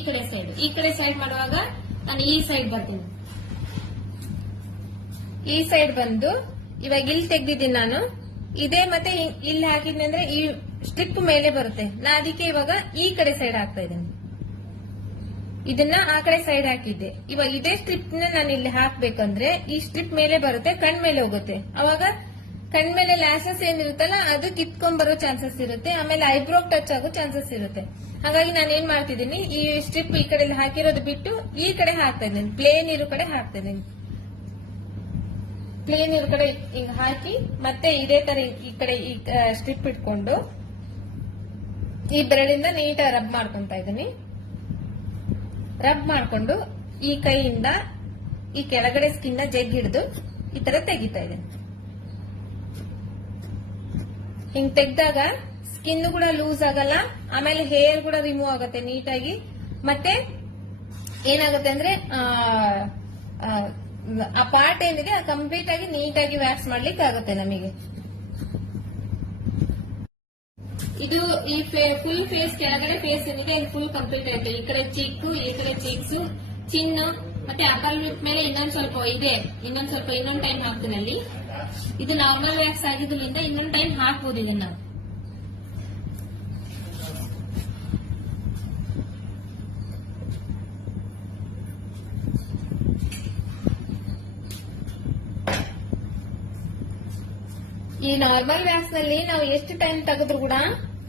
ಕಡೆ ಸೈಡ್ ಮಾಡುವಾಗ ನಾನು ಈ ಸೈಡ್ ಬರ್ತೀನಿ. ಈ ಸೈಡ್ ಬಂದು ಇವಾಗ ಇಲ್ಲಿ ತೆಗ್ದಿದ್ದೀನಿ ನಾನು. ಇದೇ ಮತ್ತೆ ಇಲ್ಲಿ ಹಾಕಿದ್ನಿ ಅಂದ್ರೆ ಈ ಸ್ಟ್ರಿಪ್ ಮೇಲೆ ಬರುತ್ತೆ. ನಾ ಅದಕ್ಕೆ ಇವಾಗ ಈ ಕಡೆ ಸೈಡ್ ಹಾಕ್ತಾ ಇದ್ದೀನಿ. ಇದನ್ನ ಆ ಕಡೆ ಸೈಡ್ ಹಾಕಿದ್ದೆ. ಇವಾಗ ಇದೇ ಸ್ಟ್ರಿಪ್ ನ ನಾನು ಇಲ್ಲಿ ಹಾಕ್ಬೇಕಂದ್ರೆ ಈ ಸ್ಟ್ರಿಪ್ ಮೇಲೆ ಬರುತ್ತೆ, ಕಣ್ ಮೇಲೆ ಹೋಗುತ್ತೆ. ಅವಾಗ ಕಣ್ ಮೇಲೆ ಲ್ಯಾಶಸ್ ಏನಿರುತ್ತಲ್ಲ ಅದು ಕಿತ್ಕೊಂಡ್ ಬರೋ ಚಾನ್ಸಸ್ ಇರುತ್ತೆ. ಆಮೇಲೆ ಐಬ್ರೋ ಟಚ್ ಆಗೋ ಚಾನ್ಸಸ್ ಇರುತ್ತೆ. ಹಾಗಾಗಿ ನಾನು ಏನ್ ಮಾಡ್ತಿದ್ದೀನಿ, ಈ ಸ್ಟ್ರಿಪ್ ಈ ಕಡೆ ಹಾಕಿರೋದು ಬಿಟ್ಟು ಈ ಕಡೆ ಹಾಕ್ತಾ ಇದ್ದೀನಿ. ಪ್ಲೇನ್ ಇರೋ ಕಡೆ ಹಾಕ್ತಾ ಇದ್ದೀನಿ. ಪ್ಲೇನ್ ಇರೋ ಕಡೆ ಹಿಂಗ್ ಹಾಕಿ ಮತ್ತೆ ಇದೇ ತರ ಈ ಕಡೆ ಈ ಸ್ಟ್ರಿಪ್ ಇಟ್ಕೊಂಡು ಈ ಬೆರಳಿಂದ ನೀಟಾಗಿ ರಬ್ ಮಾಡ್ಕೊಂತ ಇದ್ದೀನಿ. ರಬ್ ಮಾಡ್ಕೊಂಡು ಈ ಕೈಯಿಂದ ಈ ಕೆಳಗಡೆ ಸ್ಕಿನ್ ಜಗ್ ಹಿಡಿದು ಈ ತರ ತೆಗಿತಾ ಇದ್ದೀನಿ. ಹಿಂಗ್ ತೆಗ್ದಾಗ ಸ್ಕಿನ್ ಕೂಡ ಲೂಸ್ ಆಗಲ್ಲ, ಆಮೇಲೆ ಹೇರ್ ಕೂಡ ರಿಮೂವ್ ಆಗುತ್ತೆ ನೀಟಾಗಿ. ಮತ್ತೆ ಏನಾಗುತ್ತೆ ಅಂದ್ರೆ ಆ ಪಾರ್ಟ್ ಏನಿದೆ ಕಂಪ್ಲೀಟ್ ಆಗಿ ನೀಟಾಗಿ ವ್ಯಾಕ್ಸ್ ಮಾಡ್ಲಿಕ್ಕೆ ಆಗುತ್ತೆ ನಮಗೆ. ಇದು ಈ ಫುಲ್ ಫೇಸ್ ಕೆಳಗಡೆ ಫೇಸ್ ಏನಿದೆ ಫುಲ್ ಕಂಪ್ಲೀಟ್ ಆಯ್ತು. ಈ ಕಡೆ ಚಿಕ್ಕು, ಈ ಕಡೆ ಚೀಕ್ಸ್, ಚಿನ್ನು ಮತ್ತೆ ಅಪ್ಪರ್ ಲಿಪ್ ಮೇಲೆ ಇನ್ನೊಂದ್ ಸ್ವಲ್ಪ ಇದೆ. ಇನ್ನೊಂದ್ ಟೈಮ್ ಹಾಕ್ತೀನಿ ಅಲ್ಲಿ. ಇದು ನಾರ್ಮಲ್ ವ್ಯಾಕ್ಸ್ ಆಗಿದ್ರಿಂದ ಇನ್ನೊಂದ್ ಟೈಮ್ ಹಾಕ್ಬೋದು ಇದನ್ನ. ಈ ನಾರ್ಮಲ್ ವ್ಯಾಕ್ಸ್ ನಲ್ಲಿ ನಾವು ಎಷ್ಟು ಟೈಮ್ ತೆಗೆದ್ರು ಕೂಡ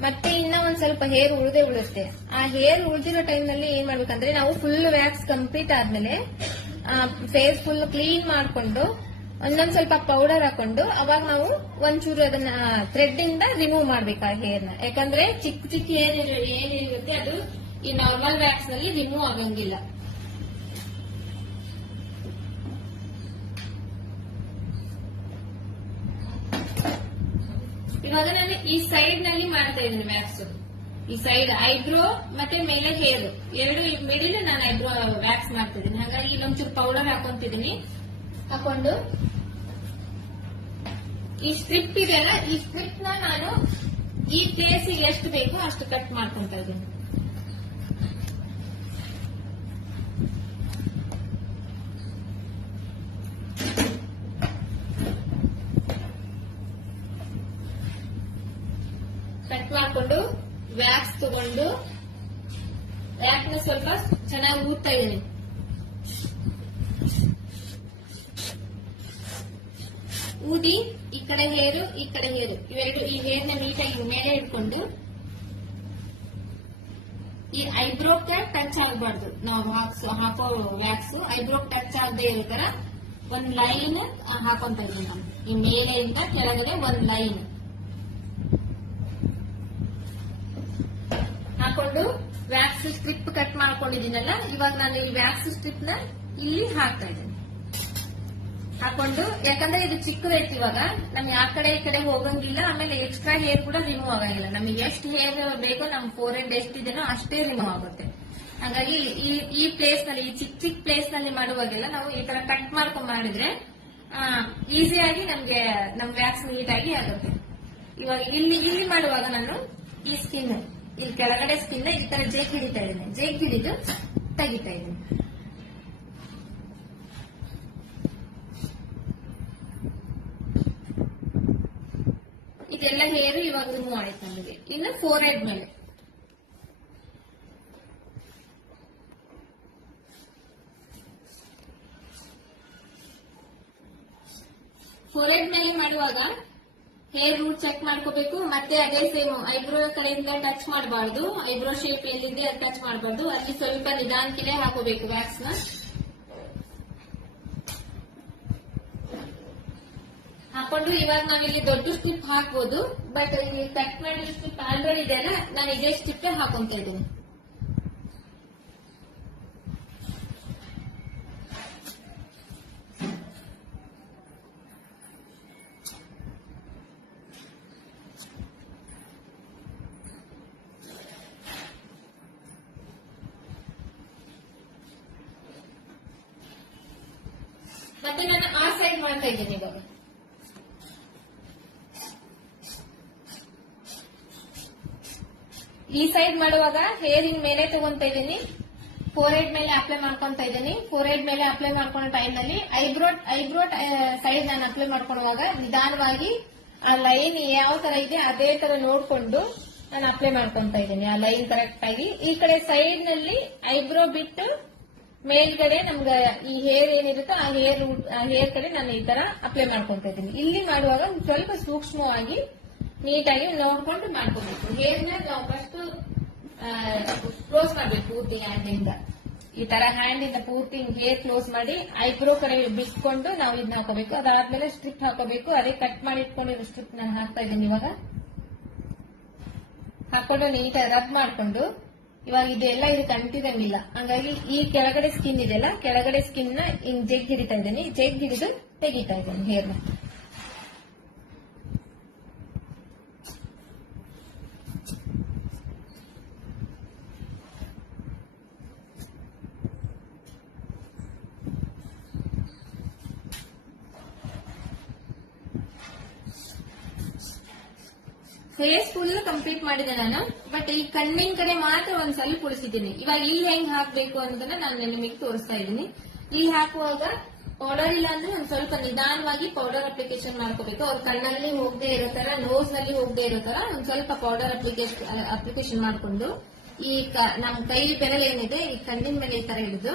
ಮತ್ತೆ ಇನ್ನ ಒಂದ್ ಸ್ವಲ್ಪ ಹೇರ್ ಉಳಿದೇ ಉಳಿಯುತ್ತೆ. ಆ ಹೇರ್ ಉಳಿದಿರೋ ಟೈಮ್ ನಲ್ಲಿ ಏನ್ ಮಾಡ್ಬೇಕಂದ್ರೆ ನಾವು ಫುಲ್ ವ್ಯಾಕ್ಸ್ ಕಂಪ್ಲೀಟ್ ಆದ್ಮೇಲೆ ಫೇಸ್ ಫುಲ್ ಕ್ಲೀನ್ ಮಾಡ್ಕೊಂಡು ಒಂದೊಂದ್ ಸ್ವಲ್ಪ ಪೌಡರ್ ಹಾಕೊಂಡು ಅವಾಗ ನಾವು ಒಂಚೂರು ಅದನ್ನ ಥ್ರೆಡ್ ಇಂದ ರಿಮೂವ್ ಮಾಡ್ಬೇಕು ಆ ಹೇರ್ ನ. ಯಾಕಂದ್ರೆ ಚಿಕ್ಕ ಚಿಕ್ಕ ಹೇರ್ ಏನಿರುತ್ತೆ ಅದು ಈ ನಾರ್ಮಲ್ ವ್ಯಾಕ್ಸ್ ನಲ್ಲಿ ರಿಮೂವ್ ಆಗಂಗಿಲ್ಲ. ಇವಾಗ ನಾನು ಈ ಸೈಡ್ ನಲ್ಲಿ ಮಾಡ್ತಾ ಇದ್ದೀನಿ ವ್ಯಾಕ್ಸ್. ಈ ಸೈಡ್ ಐಬ್ರೋ ಮತ್ತೆ ಮೇಲೆ ಹೇರ್ ಎರಡು ಮಿಡಿಲ್ ನಾನು ಐಬ್ರೋ ವ್ಯಾಕ್ಸ್ ಮಾಡ್ತಿದ್ದೀನಿ. ಹಾಗಾಗಿ ಇಲ್ಲೊಂಚೂರು ಪೌಡರ್ ಹಾಕೊಂತಿದ್ದೀನಿ. ಹಾಕೊಂಡು ಈ ಸ್ಟ್ರಿಪ್ ಇದೆಯಲ್ಲ, ಈ ಸ್ಟ್ರಿಪ್ ನ ನಾನು ಈ ಪ್ಲೇಸಿಗೆ ಎಷ್ಟು ಬೇಕು ಅಷ್ಟು ಕಟ್ ಮಾಡ್ಕೊಂತ ಇದ್ದೀನಿ. ಕಟ್ ಮಾಡ್ಕೊಂಡು ವ್ಯಾಕ್ಸ್ ತಗೊಂಡು ವ್ಯಾಕ್ಸ್ ನ ಸ್ವಲ್ಪ ಚೆನ್ನಾಗಿ ಊದ್ತಾ ಇದ್ದೀನಿ. ಊದಿ ಈ ಕಡೆ ಹೇರು ಈ ಕಡೆ ಹೇರು ಇವೆರಡು ಈ ಹೇರ್ನ ನೀಟಾಗಿ ಮೇಲೆ ಇಟ್ಕೊಂಡು ಈ ಐಬ್ರೋಕ್ಕೆ ಟಚ್ ಆಗಬಾರ್ದು. ನಾವು ಹಾಕೋ ವ್ಯಾಕ್ಸ್ ಐಬ್ರೋಕ್ ಟಚ್ ಆಗದೆ ಇರೋ ತರ ಒಂದ್ ಲೈನ್ ಹಾಕೊಂತ ಇದ್ದೀನಿ ನಾನು. ಈ ಮೇಲೆಯಿಂದ ಕೆಳಗಡೆ ಒಂದ್ ಲೈನ್ ಹಾಕೊಂಡು ವ್ಯಾಕ್ಸ್ ಸ್ಟ್ರಿಪ್ ಕಟ್ ಮಾಡ್ಕೊಂಡಿದ್ದೀನಲ್ಲ, ಇವಾಗ ನಾನು ಈ ವ್ಯಾಕ್ಸ್ ಸ್ಟ್ರಿಪ್ ನ ಇಲ್ಲಿ ಹಾಕ್ತಾ ಇದ್ದೀನಿ. ಹಾಕೊಂಡು ಯಾಕಂದ್ರೆ ಇದು ಚಿಕ್ಕದೈತಿ, ಇವಾಗ ನಮ್ಗೆ ಆ ಕಡೆ ಈ ಕಡೆ ಹೋಗಂಗಿಲ್ಲ. ಆಮೇಲೆ ಎಕ್ಸ್ಟ್ರಾ ಹೇರ್ ಕೂಡ ರಿಮೂವ್ ಆಗಂಗಿಲ್ಲ. ನಮಗೆ ಎಷ್ಟು ಹೇರ್ ಬೇಕೋ ನಮ್ ಫೋರ್ ಹೆಡ್ ಎಷ್ಟಿದೆನೋ ಅಷ್ಟೇ ರಿಮೂವ್ ಆಗುತ್ತೆ. ಹಾಗಾಗಿ ಈ ಪ್ಲೇಸ್ ನಲ್ಲಿ, ಈ ಚಿಕ್ಕ ಚಿಕ್ಕ ಪ್ಲೇಸ್ ನಲ್ಲಿ ಮಾಡುವಾಗೆಲ್ಲ ನಾವು ಈ ತರ ಕಟ್ ಮಾಡ್ಕೊಂಡ್ ಮಾಡಿದ್ರೆ ಈಸಿಯಾಗಿ ನಮ್ಗೆ ನಮ್ ವ್ಯಾಕ್ಸ್ ನೀಟಾಗಿ ಆಗುತ್ತೆ. ಇವಾಗ ಇಲ್ಲಿ ಮಾಡುವಾಗ ನಾನು ಈ ಸ್ಕಿನ್, ಇಲ್ಲಿ ಕೆಳಗಡೆ ಸ್ಕಿನ್ ಈ ತರ ಜೇಕ್ ಹಿಡಿತಾ ಇದ್ದೀನಿ. ಜೇಕ್ ಹಿಡಿದು ತೆಗಿತಾ ಇದ್ದೀನಿ. ಇದೆಲ್ಲ ಹೇರ್ ಇವಾಗ ರಿಮೂವ್ ಆಯ್ತು ನಮಗೆ. ಇನ್ನು ಫೋರ್ ಹೆಡ್ ಮೇಲೆ ಮಾಡುವಾಗ ಹೇರ್ ರೂಟ್ ಚೆಕ್ ಮಾಡ್ಕೋಬೇಕು. ಮತ್ತೆ ಅದೇ ಸೇಮ್ ಐಬ್ರೋ ಕಡೆಯಿಂದ ಟಚ್ ಮಾಡಬಾರ್ದು. ಐಬ್ರೋ ಶೇಪ್ ಎಲ್ಲಿದೆ ಅದು ಟಚ್ ಮಾಡಬಾರ್ದು. ಅಲ್ಲಿ ಸ್ವಲ್ಪ ನಿಧಾನಕ್ಕೆ ಹಾಕೋಬೇಕು ವ್ಯಾಕ್ಸ್ ನ. ಹಾಕೊಂಡು ಇವಾಗ ನಾವಿಲ್ಲಿ ದೊಡ್ಡ ಸ್ಟ್ರಿಪ್ ಹಾಕ್ಬೋದು, ಬಟ್ ಇಲ್ಲಿ ಕಟ್ ಮಾಡಿರೋ ಸ್ಟ್ರಿಪ್ ಆಲ್ರೆಡಿ ಇದೆ ಅಲ್ಲ, ನಾನು ಇದೇ ಸ್ಟ್ರಿಪ್ ಹಾಕೊಂತ ಇದ್ದೀನಿ. ಮತ್ತೆ ನಾನು ಆ ಸೈಡ್ ಮಾಡ್ತಾ ಇದ್ದೀನಿ. ಇವಾಗ ಈ ಸೈಡ್ ಮಾಡುವಾಗ ಹೇರಿನ ಮೇಲೆ ತಗೊಂತ ಇದ್ದೀನಿ, ಫೋರ್ ಹೆಡ್ ಮೇಲೆ ಅಪ್ಲೈ ಮಾಡ್ಕೊಂತ ಇದ್ದೀನಿ. ಫೋರ್ ಹೆಡ್ ಮೇಲೆ ಅಪ್ಲೈ ಮಾಡ್ಕೊಳ್ಳೋ ಟೈಮ್ ನಲ್ಲಿ ಐಬ್ರೋ ಸೈಡ್ ನಾನು ಅಪ್ಲೈ ಮಾಡ್ಕೊಳ್ಳುವಾಗ ನಿಧಾನವಾಗಿ ಆ ಲೈನ್ ಯಾವ ತರ ಇದೆ ಅದೇ ತರ ನೋಡ್ಕೊಂಡು ನಾನು ಅಪ್ಲೈ ಮಾಡ್ಕೊಂತ ಇದ್ದೀನಿ. ಆ ಲೈನ್ ಕರೆಕ್ಟ್ ಆಗಿ ಈ ಕಡೆ ಸೈಡ್ ನಲ್ಲಿ ಐಬ್ರೋ ಬಿಟ್ಟು ಮೇಲ್ಗಡೆ ನಮ್ಗೆ ಈ ಹೇರ್ ಏನಿರುತ್ತೋ ಆ ಹೇರ್ ಕಡೆ ನಾನು ಈ ತರ ಅಪ್ಲೈ ಮಾಡ್ಕೊಂತ ಇದ್ದೀನಿ. ಇಲ್ಲಿ ಮಾಡುವಾಗ ಸ್ವಲ್ಪ ಸೂಕ್ಷ್ಮವಾಗಿ ನೀಟಾಗಿ ನೋಡ್ಕೊಂಡು ಮಾಡ್ಕೋಬೇಕು. ಹೇರ್ನ ನಾವು ಫಸ್ಟ್ ಕ್ಲೋಸ್ ಮಾಡ್ಬೇಕು ಪೂರ್ತಿ ಹ್ಯಾಂಡ್ ಇಂದ. ಈ ತರ ಹ್ಯಾಂಡ್ ಇಂದ ಪೂರ್ತಿ ಹೇರ್ ಕ್ಲೋಸ್ ಮಾಡಿ ಐಬ್ರೋ ಕಡೆ ಬಿಟ್ಕೊಂಡು ನಾವು ಇದನ್ನ ಹಾಕೋಬೇಕು. ಅದಾದ್ಮೇಲೆ ಸ್ಟ್ರಿಪ್ ಹಾಕೋಬೇಕು. ಅದೇ ಕಟ್ ಮಾಡಿ ಇಟ್ಕೊಂಡಿರೋ ಸ್ಟ್ರಿಪ್ ನಾನು ಹಾಕ್ತಾ ಇದ್ದೀನಿ. ಇವಾಗ ಹಾಕೊಂಡು ನೀಟಾಗಿ ರಬ್ ಮಾಡ್ಕೊಂಡು, ಇವಾಗ ಇದೆಲ್ಲ ಇದಕ್ಕೆ ಅಂಟಿದಂಗಿಲ್ಲ. ಹಂಗಾಗಿ ಈ ಕೆಳಗಡೆ ಸ್ಕಿನ್ ಇದೆಯಲ್ಲ, ಕೆಳಗಡೆ ಸ್ಕಿನ್ ನ ಹಿಂಗ್ ಜಗ್ ಹಿಡಿತಾ ಇದ್ದೀನಿ. ಜಗ್ ಹಿಡಿದು ತೆಗಿತಾ ಇದ್ದೀನಿ ಹೇರ್ನ. ಫೇಸ್ ಫುಲ್ ಕಂಪ್ಲೀಟ್ ಮಾಡಿದೆ ನಾನು, ಬಟ್ ಈ ಕಣ್ಣಿನ ಕಡೆ ಮಾತ್ರ ಒಂದ್ ಸ್ವಲ್ಪ ಉಳಿಸಿದ್ದೀನಿ. ಇವಾಗ ಇಲ್ಲಿ ಹೆಂಗ್ ಹಾಕ್ಬೇಕು ಅನ್ನೋದನ್ನ ನಾನು ನಿಮಗೆ ತೋರಿಸ್ತಾ ಇದ್ದೀನಿ. ಇಲ್ಲಿ ಹಾಕುವಾಗ ಪೌಡರ್ ಇಲ್ಲ ಅಂದ್ರೆ ಒಂದ್ ಸ್ವಲ್ಪ ನಿಧಾನವಾಗಿ ಪೌಡರ್ ಅಪ್ಲಿಕೇಶನ್ ಮಾಡ್ಕೋಬೇಕು. ಅವ್ರ ಕಣ್ಣಲ್ಲಿ ಹೋಗದೆ ಇರೋ ತರ, ನೋಸ್ ನಲ್ಲಿ ಹೋಗದೆ ಇರೋ ತರ ಒಂದ್ ಸ್ವಲ್ಪ ಪೌಡರ್ ಅಪ್ಲಿಕೇಶನ್ ಮಾಡ್ಕೊಂಡು ಈ ನಮ್ ಕೈ ಬೆರಳು ಏನಿದೆ ಈ ಕಣ್ಣಿನ ಮೇಲೆ ಈ ತರ ಹಿಡಿದು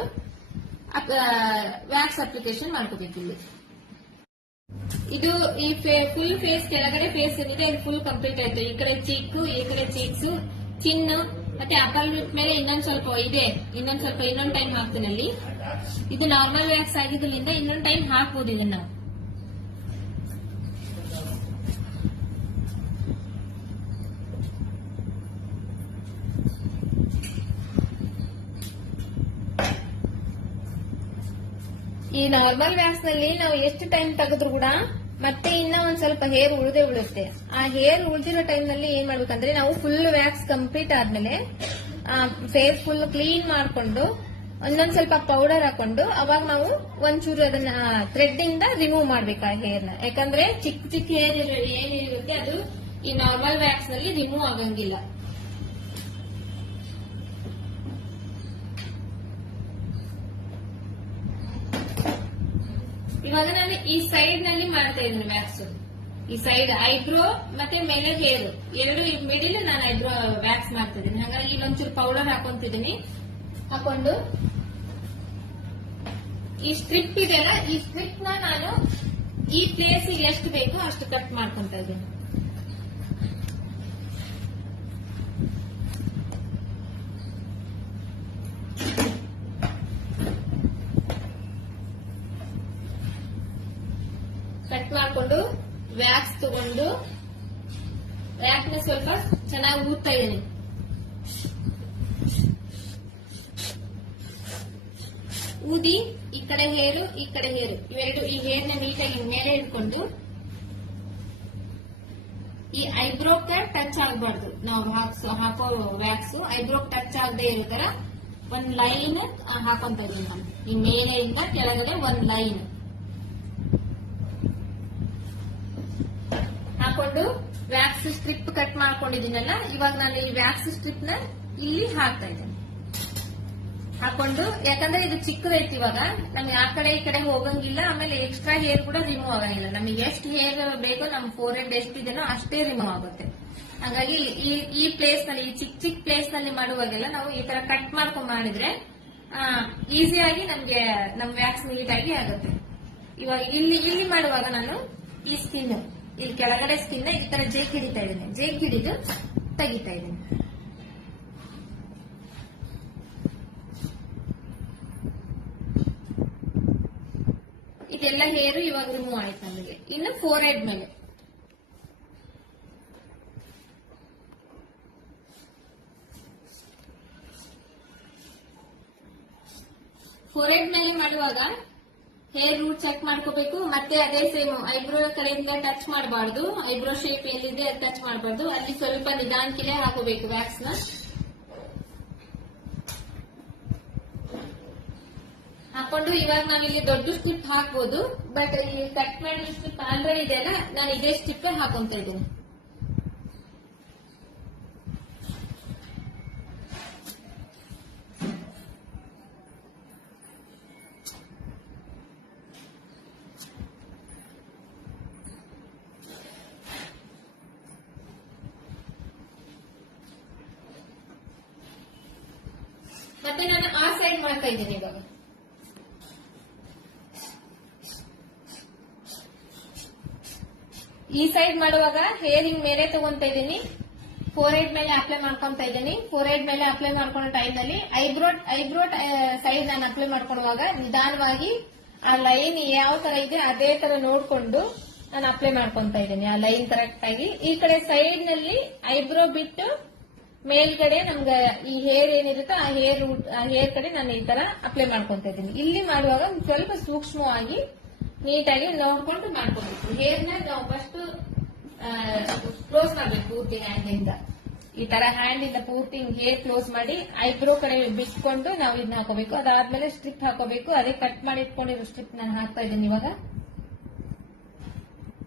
ವ್ಯಾಕ್ಸ್ ಅಪ್ಲಿಕೇಶನ್ ಮಾಡ್ಕೋಬೇಕು. ಇಲ್ಲಿ ಇದು ಈ ಫುಲ್ ಫೇಸ್, ಕೆಳಗಡೆ ಫೇಸ್ ಏನಿದೆ ಇದು ಫುಲ್ ಕಂಪ್ಲೀಟ್ ಆಯ್ತು. ಈ ಕಡೆ ಚೀಕ್, ಈ ಕಡೆ ಚೀಕ್ಸ್, ಚಿನ್ನು ಮತ್ತೆ ಅಪ್ಪರ್ ಲಿಪ್ ಮೇಲೆ ಇನ್ನೊಂದ್ ಸ್ವಲ್ಪ ಇದೆ. ಇನ್ನೊಂದ್ ಟೈಮ್ ಹಾಕ್ತೀನಿ ಅಲ್ಲಿ. ಇದು ನಾರ್ಮಲ್ ವ್ಯಾಕ್ಸ್ ಆಗಿದ್ರಿಂದ ಇನ್ನೊಂದ್ ಟೈಮ್ ಹಾಕ್ಬೋದು ಇದನ್ನ. ಈ ನಾರ್ಮಲ್ ವ್ಯಾಕ್ಸ್ ನಲ್ಲಿ ನಾವು ಎಷ್ಟು ಟೈಮ್ ತೆಗೆದ್ರು ಕೂಡ ಮತ್ತೆ ಇನ್ನ ಒಂದ್ ಸ್ವಲ್ಪ ಹೇರ್ ಉಳಿದೇ ಉಳಿಯುತ್ತೆ. ಆ ಹೇರ್ ಉಳಿದಿರೋ ಟೈಮ್ ನಲ್ಲಿ ಏನ್ ಮಾಡ್ಬೇಕಂದ್ರೆ ನಾವು ಫುಲ್ ವ್ಯಾಕ್ಸ್ ಕಂಪ್ಲೀಟ್ ಆದ್ಮೇಲೆ ಫೇಸ್ ಫುಲ್ ಕ್ಲೀನ್ ಮಾಡ್ಕೊಂಡು ಒಂದೊಂದ್ ಸ್ವಲ್ಪ ಪೌಡರ್ ಹಾಕೊಂಡು ಅವಾಗ ನಾವು ಒಂಚೂರು ಅದನ್ನ ಥ್ರೆಡ್ ಇಂದ ರಿಮೂವ್ ಮಾಡ್ಬೇಕು ಆ ಹೇರ್ನ. ಯಾಕಂದ್ರೆ ಚಿಕ್ಕ ಚಿಕ್ಕ ಹೇರ್ ಏನಿರುತ್ತೆ ಅದು ಈ ನಾರ್ಮಲ್ ವ್ಯಾಕ್ಸ್ ನಲ್ಲಿ ರಿಮೂವ್ ಆಗಂಗಿಲ್ಲ. ಇವಾಗ ನಾನು ಈ ಸೈಡ್ ನಲ್ಲಿ ಮಾಡ್ತಾ ಇದ್ದೀನಿ ವ್ಯಾಕ್ಸ್. ಈ ಸೈಡ್ ಐಬ್ರೋ ಮತ್ತೆ ಮೇಲೆ ಹೇರ್ ಎರಡು ಮಿಡಿಲ್ ನಾನು ಐಬ್ರೋ ವ್ಯಾಕ್ಸ್ ಮಾಡ್ತಿದ್ದೀನಿ. ಹಾಗಾಗಿ ಇಲ್ಲೊಂಚೂರು ಪೌಡರ್ ಹಾಕೊಂತಿದ್ದೀನಿ. ಹಾಕೊಂಡು ಈ ಸ್ಟ್ರಿಪ್ ಇದೆಯಲ್ಲ, ಈ ಸ್ಟ್ರಿಪ್ ನ ನಾನು ಈ ಪ್ಲೇಸ್ ಎಷ್ಟು ಬೇಕೋ ಅಷ್ಟು ಕಟ್ ಮಾಡ್ಕೊಂತ ಇದ್ದೀನಿ. ಕಟ್ ಮಾಡ್ಕೊಂಡು ವ್ಯಾಕ್ಸ್ ತಗೊಂಡು ವ್ಯಾಕ್ಸ್ ನ ಸ್ವಲ್ಪ ಚೆನ್ನಾಗಿ ಊದ್ತಾ ಇದ್ದೀನಿ. ಊದಿ ಈ ಕಡೆ ಹೇರು ಈ ಕಡೆ ಹೇರು ಇವೆರಡು, ಈ ಹೇರ್ನ ನೀಟಾಗಿ ಮೇಲೆ ಇಟ್ಕೊಂಡು ಈ ಐಬ್ರೋಕ್ ಟಚ್ ಆಗಬಾರ್ದು. ನಾವು ಹಾಕೋ ವ್ಯಾಕ್ಸ್ ಐಬ್ರೋಕ್ ಟಚ್ ಆಗದೆ ಇರೋ ತರ ಒಂದ್ ಲೈನ್ ಹಾಕೊಂತ ಇದೀನಿ ನಾನು. ಈ ಮೇಲೆಯಿಂದ ಕೆಳಗಡೆ ಒಂದ್ ಲೈನ್ ಹಾಕೊಂಡು ವ್ಯಾಕ್ಸ್ ಸ್ಟ್ರಿಪ್ ಕಟ್ ಮಾಡ್ಕೊಂಡಿದ್ದೀನಲ್ಲ, ಇವಾಗ ನಾನು ಈ ವ್ಯಾಕ್ಸ್ ಸ್ಟ್ರಿಪ್ ನ ಇಲ್ಲಿ ಹಾಕ್ತಾ ಇದ್ದೇನೆ. ಹಾಕೊಂಡು, ಯಾಕಂದ್ರೆ ಇದು ಚಿಕ್ಕದೈತಿ, ಇವಾಗ ನಮ್ಗೆ ಆ ಕಡೆ ಈ ಕಡೆ ಹೋಗಂಗಿಲ್ಲ. ಆಮೇಲೆ ಎಕ್ಸ್ಟ್ರಾ ಹೇರ್ ಕೂಡ ರಿಮೂವ್ ಆಗಂಗಿಲ್ಲ. ನಮಗೆ ಎಷ್ಟು ಹೇರ್ ಬೇಕೋ ನಮ್ ಫೋರ್ ಹೆಡ್ ಎಷ್ಟಿದೆನೋ ಅಷ್ಟೇ ರಿಮೂವ್ ಆಗುತ್ತೆ. ಹಾಗಾಗಿ ಈ ಪ್ಲೇಸ್ ನಲ್ಲಿ, ಈ ಚಿಕ್ಕ ಪ್ಲೇಸ್ ನಲ್ಲಿ ಮಾಡುವಾಗೆಲ್ಲ ನಾವು ಈ ತರ ಕಟ್ ಮಾಡ್ಕೊಂಡ್ ಮಾಡಿದ್ರೆ ಈಸಿಯಾಗಿ ನಮ್ಗೆ ನಮ್ ವ್ಯಾಕ್ಸ್ ನೀಟಾಗಿ ಆಗುತ್ತೆ. ಇವಾಗ ಇಲ್ಲಿ ಮಾಡುವಾಗ ನಾನು ಈ ಸ್ಕಿನ್, ಈ ಕೆಳಗಡೆ ಸ್ಕಿನ್ ಈ ತರ ಜೇಕ್ ಹಿಡಿತಾ ಇದ್ದೀನಿ. ಜೇಕ್ ಹಿಡಿದು ತೆಗಿತಾ ಇದ್ದೀನಿ. ಇದೆಲ್ಲ ಹೇರು ಇವಾಗ ರಿಮೂವ್ ಆಯ್ತು ನಮಗೆ. ಇನ್ನು ಫೋರ್ ಹೆಡ್ ಮೇಲೆ ಮಾಡುವಾಗ ಹೇರ್ ರೂಟ್ ಚೆಕ್ ಮಾಡ್ಕೋಬೇಕು. ಮತ್ತೆ ಅದೇ ಸೇಮ್ ಐಬ್ರೋ ಕಡೆಯಿಂದ ಟಚ್ ಮಾಡಬಾರ್ದು. ಐಬ್ರೋ ಶೇಪ್ ಎಲ್ಲಿದೆ ಅದು ಟಚ್ ಮಾಡಬಾರ್ದು. ಅಲ್ಲಿ ಸ್ವಲ್ಪ ನಿಧಾನಕ್ಕೆ ಹಾಕೋಬೇಕು ವ್ಯಾಕ್ಸ್ ನ. ಹಾಕೊಂಡು ಇವಾಗ ನಾವಿಲ್ಲಿ ದೊಡ್ಡ ಸ್ಟ್ರಿಪ್ ಹಾಕ್ಬೋದು. ಬಟ್ ಈ ಕಟ್ ಮಾಡಿದ ಸ್ಟ್ರಿಪ್ ಆಲ್ರೆಡಿ ಇದೆಯಲ್ಲ, ನಾನು ಇದೇ ಸ್ಟ್ರಿಪ್ ಹಾಕೊಂತ ಇದ್ದೀನಿ. ಮತ್ತೆ ನಾನು ಆ ಸೈಡ್ ಮಾಡ್ತಾ ಇದ್ದೀನಿ. ಇವಾಗ ಈ ಸೈಡ್ ಮಾಡುವಾಗ ಹೇರ್ ಹಿಂಗ್ ಮೇಲೆ ತಗೊಂತ ಇದ್ದೀನಿ. ಫೋರ್ ಹೆಡ್ ಮೇಲೆ ಅಪ್ಲೈ ಮಾಡ್ಕೊಂತ ಇದ್ದೀನಿ. ಫೋರ್ ಹೆಡ್ ಮೇಲೆ ಅಪ್ಲೈ ಮಾಡ್ಕೊಳ್ಳೋ ಟೈಮ್ ನಲ್ಲಿ ಐಬ್ರೋ ಸೈಡ್ ನಾನು ಅಪ್ಲೈ ಮಾಡ್ಕೊಳ್ಳುವಾಗ ನಿಧಾನವಾಗಿ ಆ ಲೈನ್ ಯಾವ ತರ ಇದೆ ಅದೇ ತರ ನೋಡ್ಕೊಂಡು ನಾನು ಅಪ್ಲೈ ಮಾಡ್ಕೊಂತ ಇದ್ದೀನಿ. ಆ ಲೈನ್ ಕರೆಕ್ಟ್ ಆಗಿ ಈ ಕಡೆ ಸೈಡ್ ನಲ್ಲಿ ಐಬ್ರೋ ಬಿಟ್ಟು ಮೇಲ್ಗಡೆ ನಮ್ಗೆ ಈ ಹೇರ್ ಏನಿರುತ್ತೋ ಆ ಹೇರ್ ಕಡೆ ನಾನು ಈ ತರ ಅಪ್ಲೈ ಮಾಡ್ಕೊಂತ ಇದ್ದೀನಿ. ಇಲ್ಲಿ ಮಾಡುವಾಗ ಸ್ವಲ್ಪ ಸೂಕ್ಷ್ಮವಾಗಿ ನೀಟಾಗಿ ನೋಡ್ಕೊಂಡು ಮಾಡ್ಕೊಬೇಕು. ಹೇರ್ನ ನಾವು ಫಸ್ಟ್ ಕ್ಲೋಸ್ ಮಾಡ್ಬೇಕು ಪೂರ್ತಿ ಹ್ಯಾಂಡ್ ಇಂದ. ಈ ತರ ಹ್ಯಾಂಡ್ ಇಂದ ಪೂರ್ತಿ ಹೇರ್ ಕ್ಲೋಸ್ ಮಾಡಿ ಐಬ್ರೋ ಕಡೆ ಬಿಟ್ಕೊಂಡು ನಾವು ಇದನ್ನ ಹಾಕೋಬೇಕು. ಅದಾದ್ಮೇಲೆ ಸ್ಟ್ರಿಪ್ ಹಾಕೋಬೇಕು. ಅದೇ ಕಟ್ ಮಾಡಿ ಇಟ್ಕೊಂಡಿರೋ ಸ್ಟ್ರಿಪ್ ನಾನು ಹಾಕ್ತಾ ಇದ್ದೀನಿ. ಇವಾಗ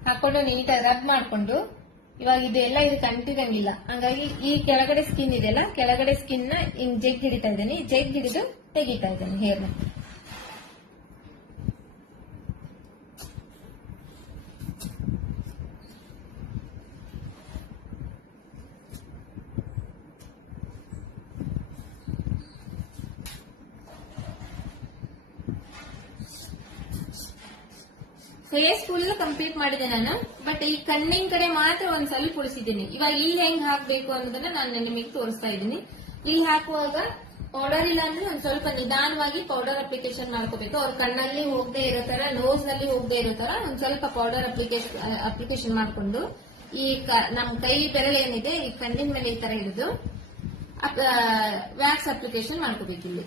ಹಾಕೊಂಡು ನೀಟಾಗಿ ರಬ್ ಮಾಡ್ಕೊಂಡು, ಇವಾಗ ಇದೆಲ್ಲ ಇದಕ್ಕೆ ಅಂಟಿದಂಗಿಲ್ಲ. ಹಂಗಾಗಿ ಈ ಕೆಳಗಡೆ ಸ್ಕಿನ್ ಇದೆಯಲ್ಲ, ಕೆಳಗಡೆ ಸ್ಕಿನ್ ನ ಹಿಂಗ್ ಜಗ್ ಹಿಡಿತಾ ಇದ್ದೀನಿ. ಜಗ್ ಹಿಡಿದು ತೆಗಿತಾ ಇದ್ದೀನಿ ಹೇರ್ನ. ಫೇಸ್ ಫುಲ್ ಕಂಪ್ಲೀಟ್ ಮಾಡಿದೆ ನಾನು. ಬಟ್ ಈ ಕಣ್ಣಿನ ಕಡೆ ಮಾತ್ರ ಒಂದ್ ಸ್ವಲ್ಪ ಉಳಿಸಿದ್ದೀನಿ. ಇವಾಗ ಇಲ್ಲಿ ಹೆಂಗ್ ಹಾಕ್ಬೇಕು ಅನ್ನೋದನ್ನ ನಾನು ನಿಮಗೆ ತೋರಿಸ್ತಾ ಇದ್ದೀನಿ. ಇಲ್ಲಿ ಹಾಕುವಾಗ ಪೌಡರ್ ಇಲ್ಲ ಅಂದ್ರೆ ಒಂದ್ ಸ್ವಲ್ಪ ನಿಧಾನವಾಗಿ ಪೌಡರ್ ಅಪ್ಲಿಕೇಶನ್ ಮಾಡ್ಕೋಬೇಕು. ಅವ್ರ ಕಣ್ಣಲ್ಲಿ ಹೋಗದೆ ಇರೋ ತರ, ನೋಸ್ ನಲ್ಲಿ ಹೋಗದೆ ಇರೋ ತರ ಒಂದ್ ಸ್ವಲ್ಪ ಪೌಡರ್ ಅಪ್ಲಿಕೇಶನ್ ಮಾಡ್ಕೊಂಡು ಈ ನಮ್ ಕೈ ಬೆರಳು ಏನಿದೆ ಈ ಕಣ್ಣಿನ ಮೇಲೆ ಈ ತರ ಹಿಡಿದು ವ್ಯಾಕ್ಸ್ ಅಪ್ಲಿಕೇಶನ್ ಮಾಡ್ಕೋಬೇಕು. ಇಲ್ಲಿ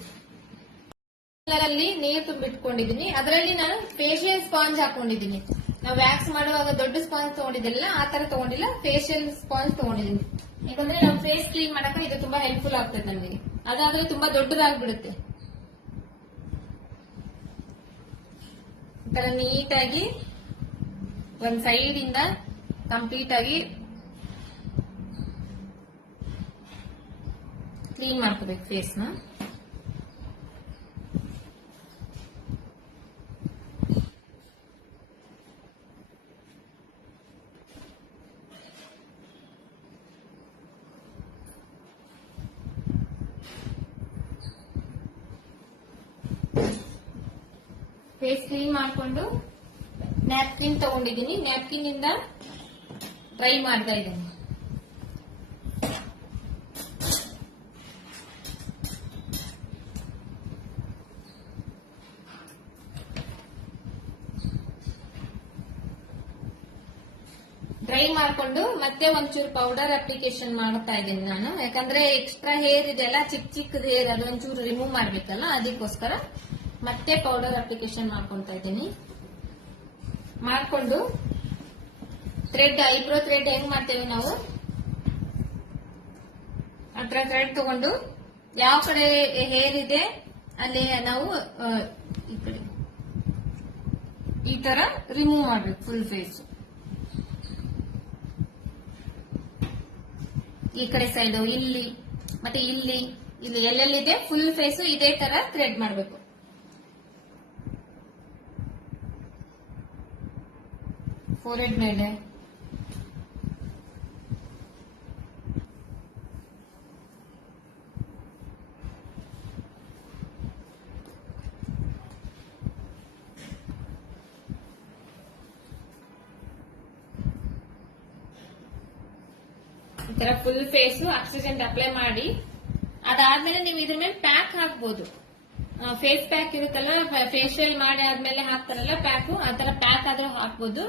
ಅಲ್ಲಿ ನೀರು ತುಂಬಿಟ್ಕೊಂಡಿದ್ದೀನಿ. ಅದರಲ್ಲಿ ನಾನು ಫೇಶಿಯಲ್ ಸ್ಪಾಂಜ್ ಹಾಕೊಂಡಿದ್ದೀನಿ. ನಾವು ವ್ಯಾಕ್ಸ್ ಮಾಡುವಾಗ ದೊಡ್ಡ ಸ್ಪಾಂಜ್ ತಗೊಂಡಿದ್ದಿಲ್ಲ, ಆ ತರ ತಗೊಂಡಿಲ್ಲ, ಫೇಶಿಯಲ್ ಸ್ಪಾಂಜ್ ತಗೊಂಡಿದ್ದೀನಿ. ಯಾಕಂದ್ರೆ ನಾವು ಫೇಸ್ ಕ್ಲೀನ್ ಮಾಡಕ್ಕೆ ಇದು ತುಂಬಾ ಹೆಲ್ಪ್ಫುಲ್ ಆಗ್ತದೆ ನಮಗೆ. ಅದಾದ್ರೆ ತುಂಬಾ ದೊಡ್ಡದಾಗ್ಬಿಡುತ್ತೆ. ಈ ತರ ನೀಟಾಗಿ ಒಂದ್ ಸೈಡ್ ಇಂದ ಕಂಪ್ಲೀಟ್ ಆಗಿ ಕ್ಲೀನ್ ಮಾಡ್ಕೋಬೇಕು ಫೇಸ್ ನ. ಫೇಸ್ ಕ್ಲೀನ್ ಮಾಡ್ಕೊಂಡು ನ್ಯಾಪ್ಕಿನ್ ತಗೊಂಡಿದ್ದೀನಿ. ನ್ಯಾಪ್ಕಿನ್ ಇಂದ ಡ್ರೈ ಮಾಡ್ತಾ ಇದ್ದೀನಿ. ಡ್ರೈ ಮಾಡ್ಕೊಂಡು ಮತ್ತೆ ಒಂಚೂರು ಪೌಡರ್ ಅಪ್ಲಿಕೇಶನ್ ಮಾಡ್ತಾ ಇದ್ದೀನಿ ನಾನು. ಯಾಕಂದ್ರೆ ಎಕ್ಸ್ಟ್ರಾ ಹೇರ್ ಇದೆಲ್ಲ, ಚಿಕ್ಕ ಚಿಕ್ಕದ ಹೇರ್ ಅದೊಂಚೂರು ರಿಮೂವ್ ಮಾಡ್ಬೇಕಲ್ಲ, ಅದಕ್ಕೋಸ್ಕರ ಮತ್ತೆ ಪೌಡರ್ ಅಪ್ಲಿಕೇಶನ್ ಮಾಡ್ಕೊಂತಾ ಇದ್ದೀನಿ. ಮಾಡ್ಕೊಂಡು ಥ್ರೆಡ್, ಐಬ್ರೋ ಥ್ರೆಡ್ ಹೆಂಗ್ ಮಾಡ್ತೇವೆ ನಾವು, ಅದ್ರ ಥ್ರೆಡ್ ತಗೊಂಡು ಯಾವ ಕಡೆ ಹೇರ್ ಇದೆ ಅಲ್ಲಿ ನಾವು ಈ ಕಡೆ ಈ ತರ ರಿಮೂವ್ ಮಾಡ್ಬೇಕು ಫುಲ್ ಫೇಸ್. ಈ ಕಡೆ ಸೈಡ್, ಇಲ್ಲಿ ಮತ್ತೆ ಇಲ್ಲಿ ಎಲ್ಲೆಲ್ಲಿದೆ ಫುಲ್ ಫೇಸ್ ಇದೇ ತರ ಥ್ರೆಡ್ ಮಾಡಬೇಕು. ಫೋರ್ಹೆಡ್ ಮೇಲೆ ಈ ತರ ಫುಲ್ ಫೇಸ್ ಆಕ್ಸಿಡೆಂಟ್ ಅಪ್ಲೈ ಮಾಡಿ, ಅದಾದ್ಮೇಲೆ ನೀವು ಇದ್ರ ಮೇಲೆ ಪ್ಯಾಕ್ ಹಾಕ್ಬೋದು. ಫೇಸ್ ಪ್ಯಾಕ್ ಇರುತ್ತಲ್ಲ, ಫೇಶಿಯಲ್ ಮಾಡಿ ಆದ್ಮೇಲೆ ಹಾಕ್ತಾರಲ್ಲ ಪ್ಯಾಕ್, ಆ ತರ ಪ್ಯಾಕ್ ಆದ್ರೂ ಹಾಕ್ಬೋದು.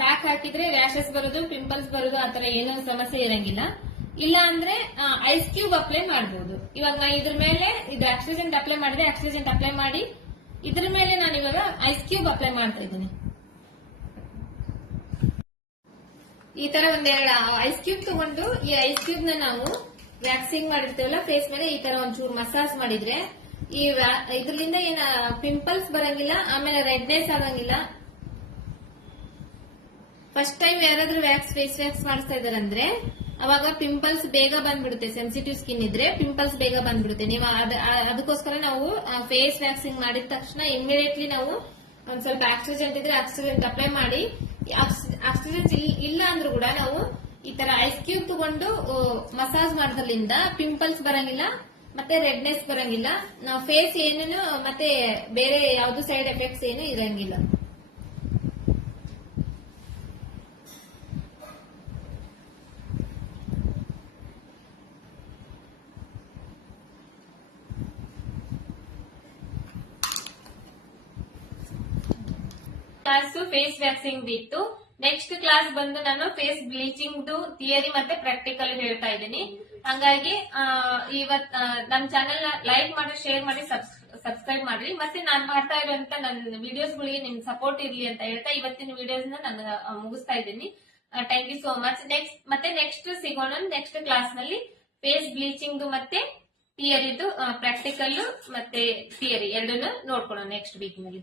ಪ್ಯಾಕ್ ಹಾಕಿದ್ರೆ ರ್ಯಾಶಸ್ ಬರೋದು, ಪಿಂಪಲ್ಸ್ ಬರೋದು ಆತರ ಏನೋ ಸಮಸ್ಯೆ ಇರಂಗಿಲ್ಲ. ಇಲ್ಲ ಅಂದ್ರೆ ಐಸ್ ಕ್ಯೂಬ್ ಅಪ್ಲೈ ಮಾಡಬಹುದು. ಇವಾಗ ನಾ ಇದ್ರ ಮೇಲೆ ಇದು ಆಕ್ಸಿಡೆಂಟ್ ಅಪ್ಲೈ ಮಾಡಿದೆ, ಆಕ್ಸಿಡೆಂಟ್ ಅಪ್ಲೈ ಮಾಡಿ ಇದ್ರ ಮೇಲೆ ನಾನು ಇವಾಗ ಐಸ್ ಕ್ಯೂಬ್ ಅಪ್ಲೈ ಮಾಡ್ತಾ ಇದ್ದೀನಿ. ಈ ತರ ಒಂದೆರಡು ಐಸ್ ಕ್ಯೂಬ್ ತಗೊಂಡು ಈ ಐಸ್ ಕ್ಯೂಬ್ ನ ನಾವು ವ್ಯಾಕ್ಸಿಂಗ್ ಮಾಡಿರ್ತೇವಲ್ಲ ಫೇಸ್ ಮೇಲೆ, ಈ ತರ ಒಂಚೂರು ಮಸಾಜ್ ಮಾಡಿದ್ರೆ ಇದರಿಂದ ಏನ ಪಿಂಪಲ್ಸ್ ಬರಂಗಿಲ್ಲ, ಆಮೇಲೆ ರೆಡ್ನೆಸ್ ಆಗಂಗಿಲ್ಲ. ಫಸ್ಟ್ ಟೈಮ್ ಯಾರಾದ್ರೂ ಫೇಸ್ ವ್ಯಾಕ್ಸ್ ಮಾಡಿಸ್ತಾ ಇದಾರಂದ್ರೆ ಅವಾಗ ಪಿಂಪಲ್ಸ್ ಬೇಗ ಬಂದ್ಬಿಡುತ್ತೆ. ಸೆನ್ಸಿಟಿವ್ ಸ್ಕಿನ್ ಇದ್ರೆ ಪಿಂಪಲ್ಸ್ ಬೇಗ ಬಂದ್ಬಿಡುತ್ತೆ. ನೀವು ಅದಕ್ಕೋಸ್ಕರ ನಾವು ಫೇಸ್ ವ್ಯಾಕ್ಸಿಂಗ್ ಮಾಡಿದ ತಕ್ಷಣ ಇಮಿಡಿಯೇಟ್ಲಿ ನಾವು ಒಂದ್ ಸ್ವಲ್ಪ ಆಕ್ಸಿಡೆಂಟ್ ಇದ್ರೆ ಆಕ್ಸಿಡೆಂಟ್ ಅಪ್ಲೈ ಮಾಡಿ, ಆಕ್ಸಿಡೆಂಟ್ ಇಲ್ಲ ಅಂದ್ರೂ ಕೂಡ ನಾವು ಈ ತರ ಐಸ್ ಕ್ಯೂಬ್ ತಗೊಂಡು ಮಸಾಜ್ ಮಾಡೋದ್ರಿಂದ ಪಿಂಪಲ್ಸ್ ಬರಂಗಿಲ್ಲ, ಮತ್ತೆ ರೆಡ್ನೆಸ್ ಬರಂಗಿಲ್ಲ. ನಾವು ಫೇಸ್ ಏನೇನು ಮತ್ತೆ ಬೇರೆ ಯಾವ್ದು ಸೈಡ್ ಎಫೆಕ್ಟ್ಸ್ ಏನು ಇರಂಗಿಲ್ಲ. ಕ್ಲಾಸ್ ಫೇಸ್ ವ್ಯಾಕ್ಸಿಂಗ್ ಇತ್ತು. ನೆಕ್ಸ್ಟ್ ಕ್ಲಾಸ್ ಬಂದು ನಾನು ಫೇಸ್ ಬ್ಲೀಚಿಂಗ್ ಥಿಯರಿ ಮತ್ತೆ ಪ್ರಾಕ್ಟಿಕಲ್ ಹೇಳ್ತಾ ಇದ್ದೀನಿ. ಹಂಗಾಗಿ ಇವತ್ ನಮ್ ಚಾನೆಲ್ ಲೈಕ್ ಮಾಡಿ, ಶೇರ್ ಮಾಡಿ, ಸಬ್ಸ್ಕ್ರೈಬ್ ಮಾಡ್ರಿ. ಮತ್ತೆ ನಾನ್ ಮಾಡ್ತಾ ಇರುವಂತ ನನ್ನ ವಿಡಿಯೋಸ್ ಗಳಿಗೆ ನಿಮ್ ಸಪೋರ್ಟ್ ಇರ್ಲಿ ಅಂತ ಹೇಳ್ತಾ ಇವತ್ತಿನ ವಿಡಿಯೋಸ್ ನಾನು ಮುಗಿಸ್ತಾ ಇದ್ದೀನಿ. Thank you so much. Next ಸಿಗೋಣ ನೆಕ್ಸ್ಟ್ ಕ್ಲಾಸ್ ನಲ್ಲಿ ಫೇಸ್ ಬ್ಲೀಚಿಂಗ್ ಮತ್ತೆ ಥಿಯರಿದು ಪ್ರಾಕ್ಟಿಕಲ್ ಮತ್ತೆ ಥಿಯರಿ ಎರಡನ್ನು ನೋಡ್ಕೊಳ್ಳೋಣ ನೆಕ್ಸ್ಟ್ ವೀಕ್ ನಲ್ಲಿ.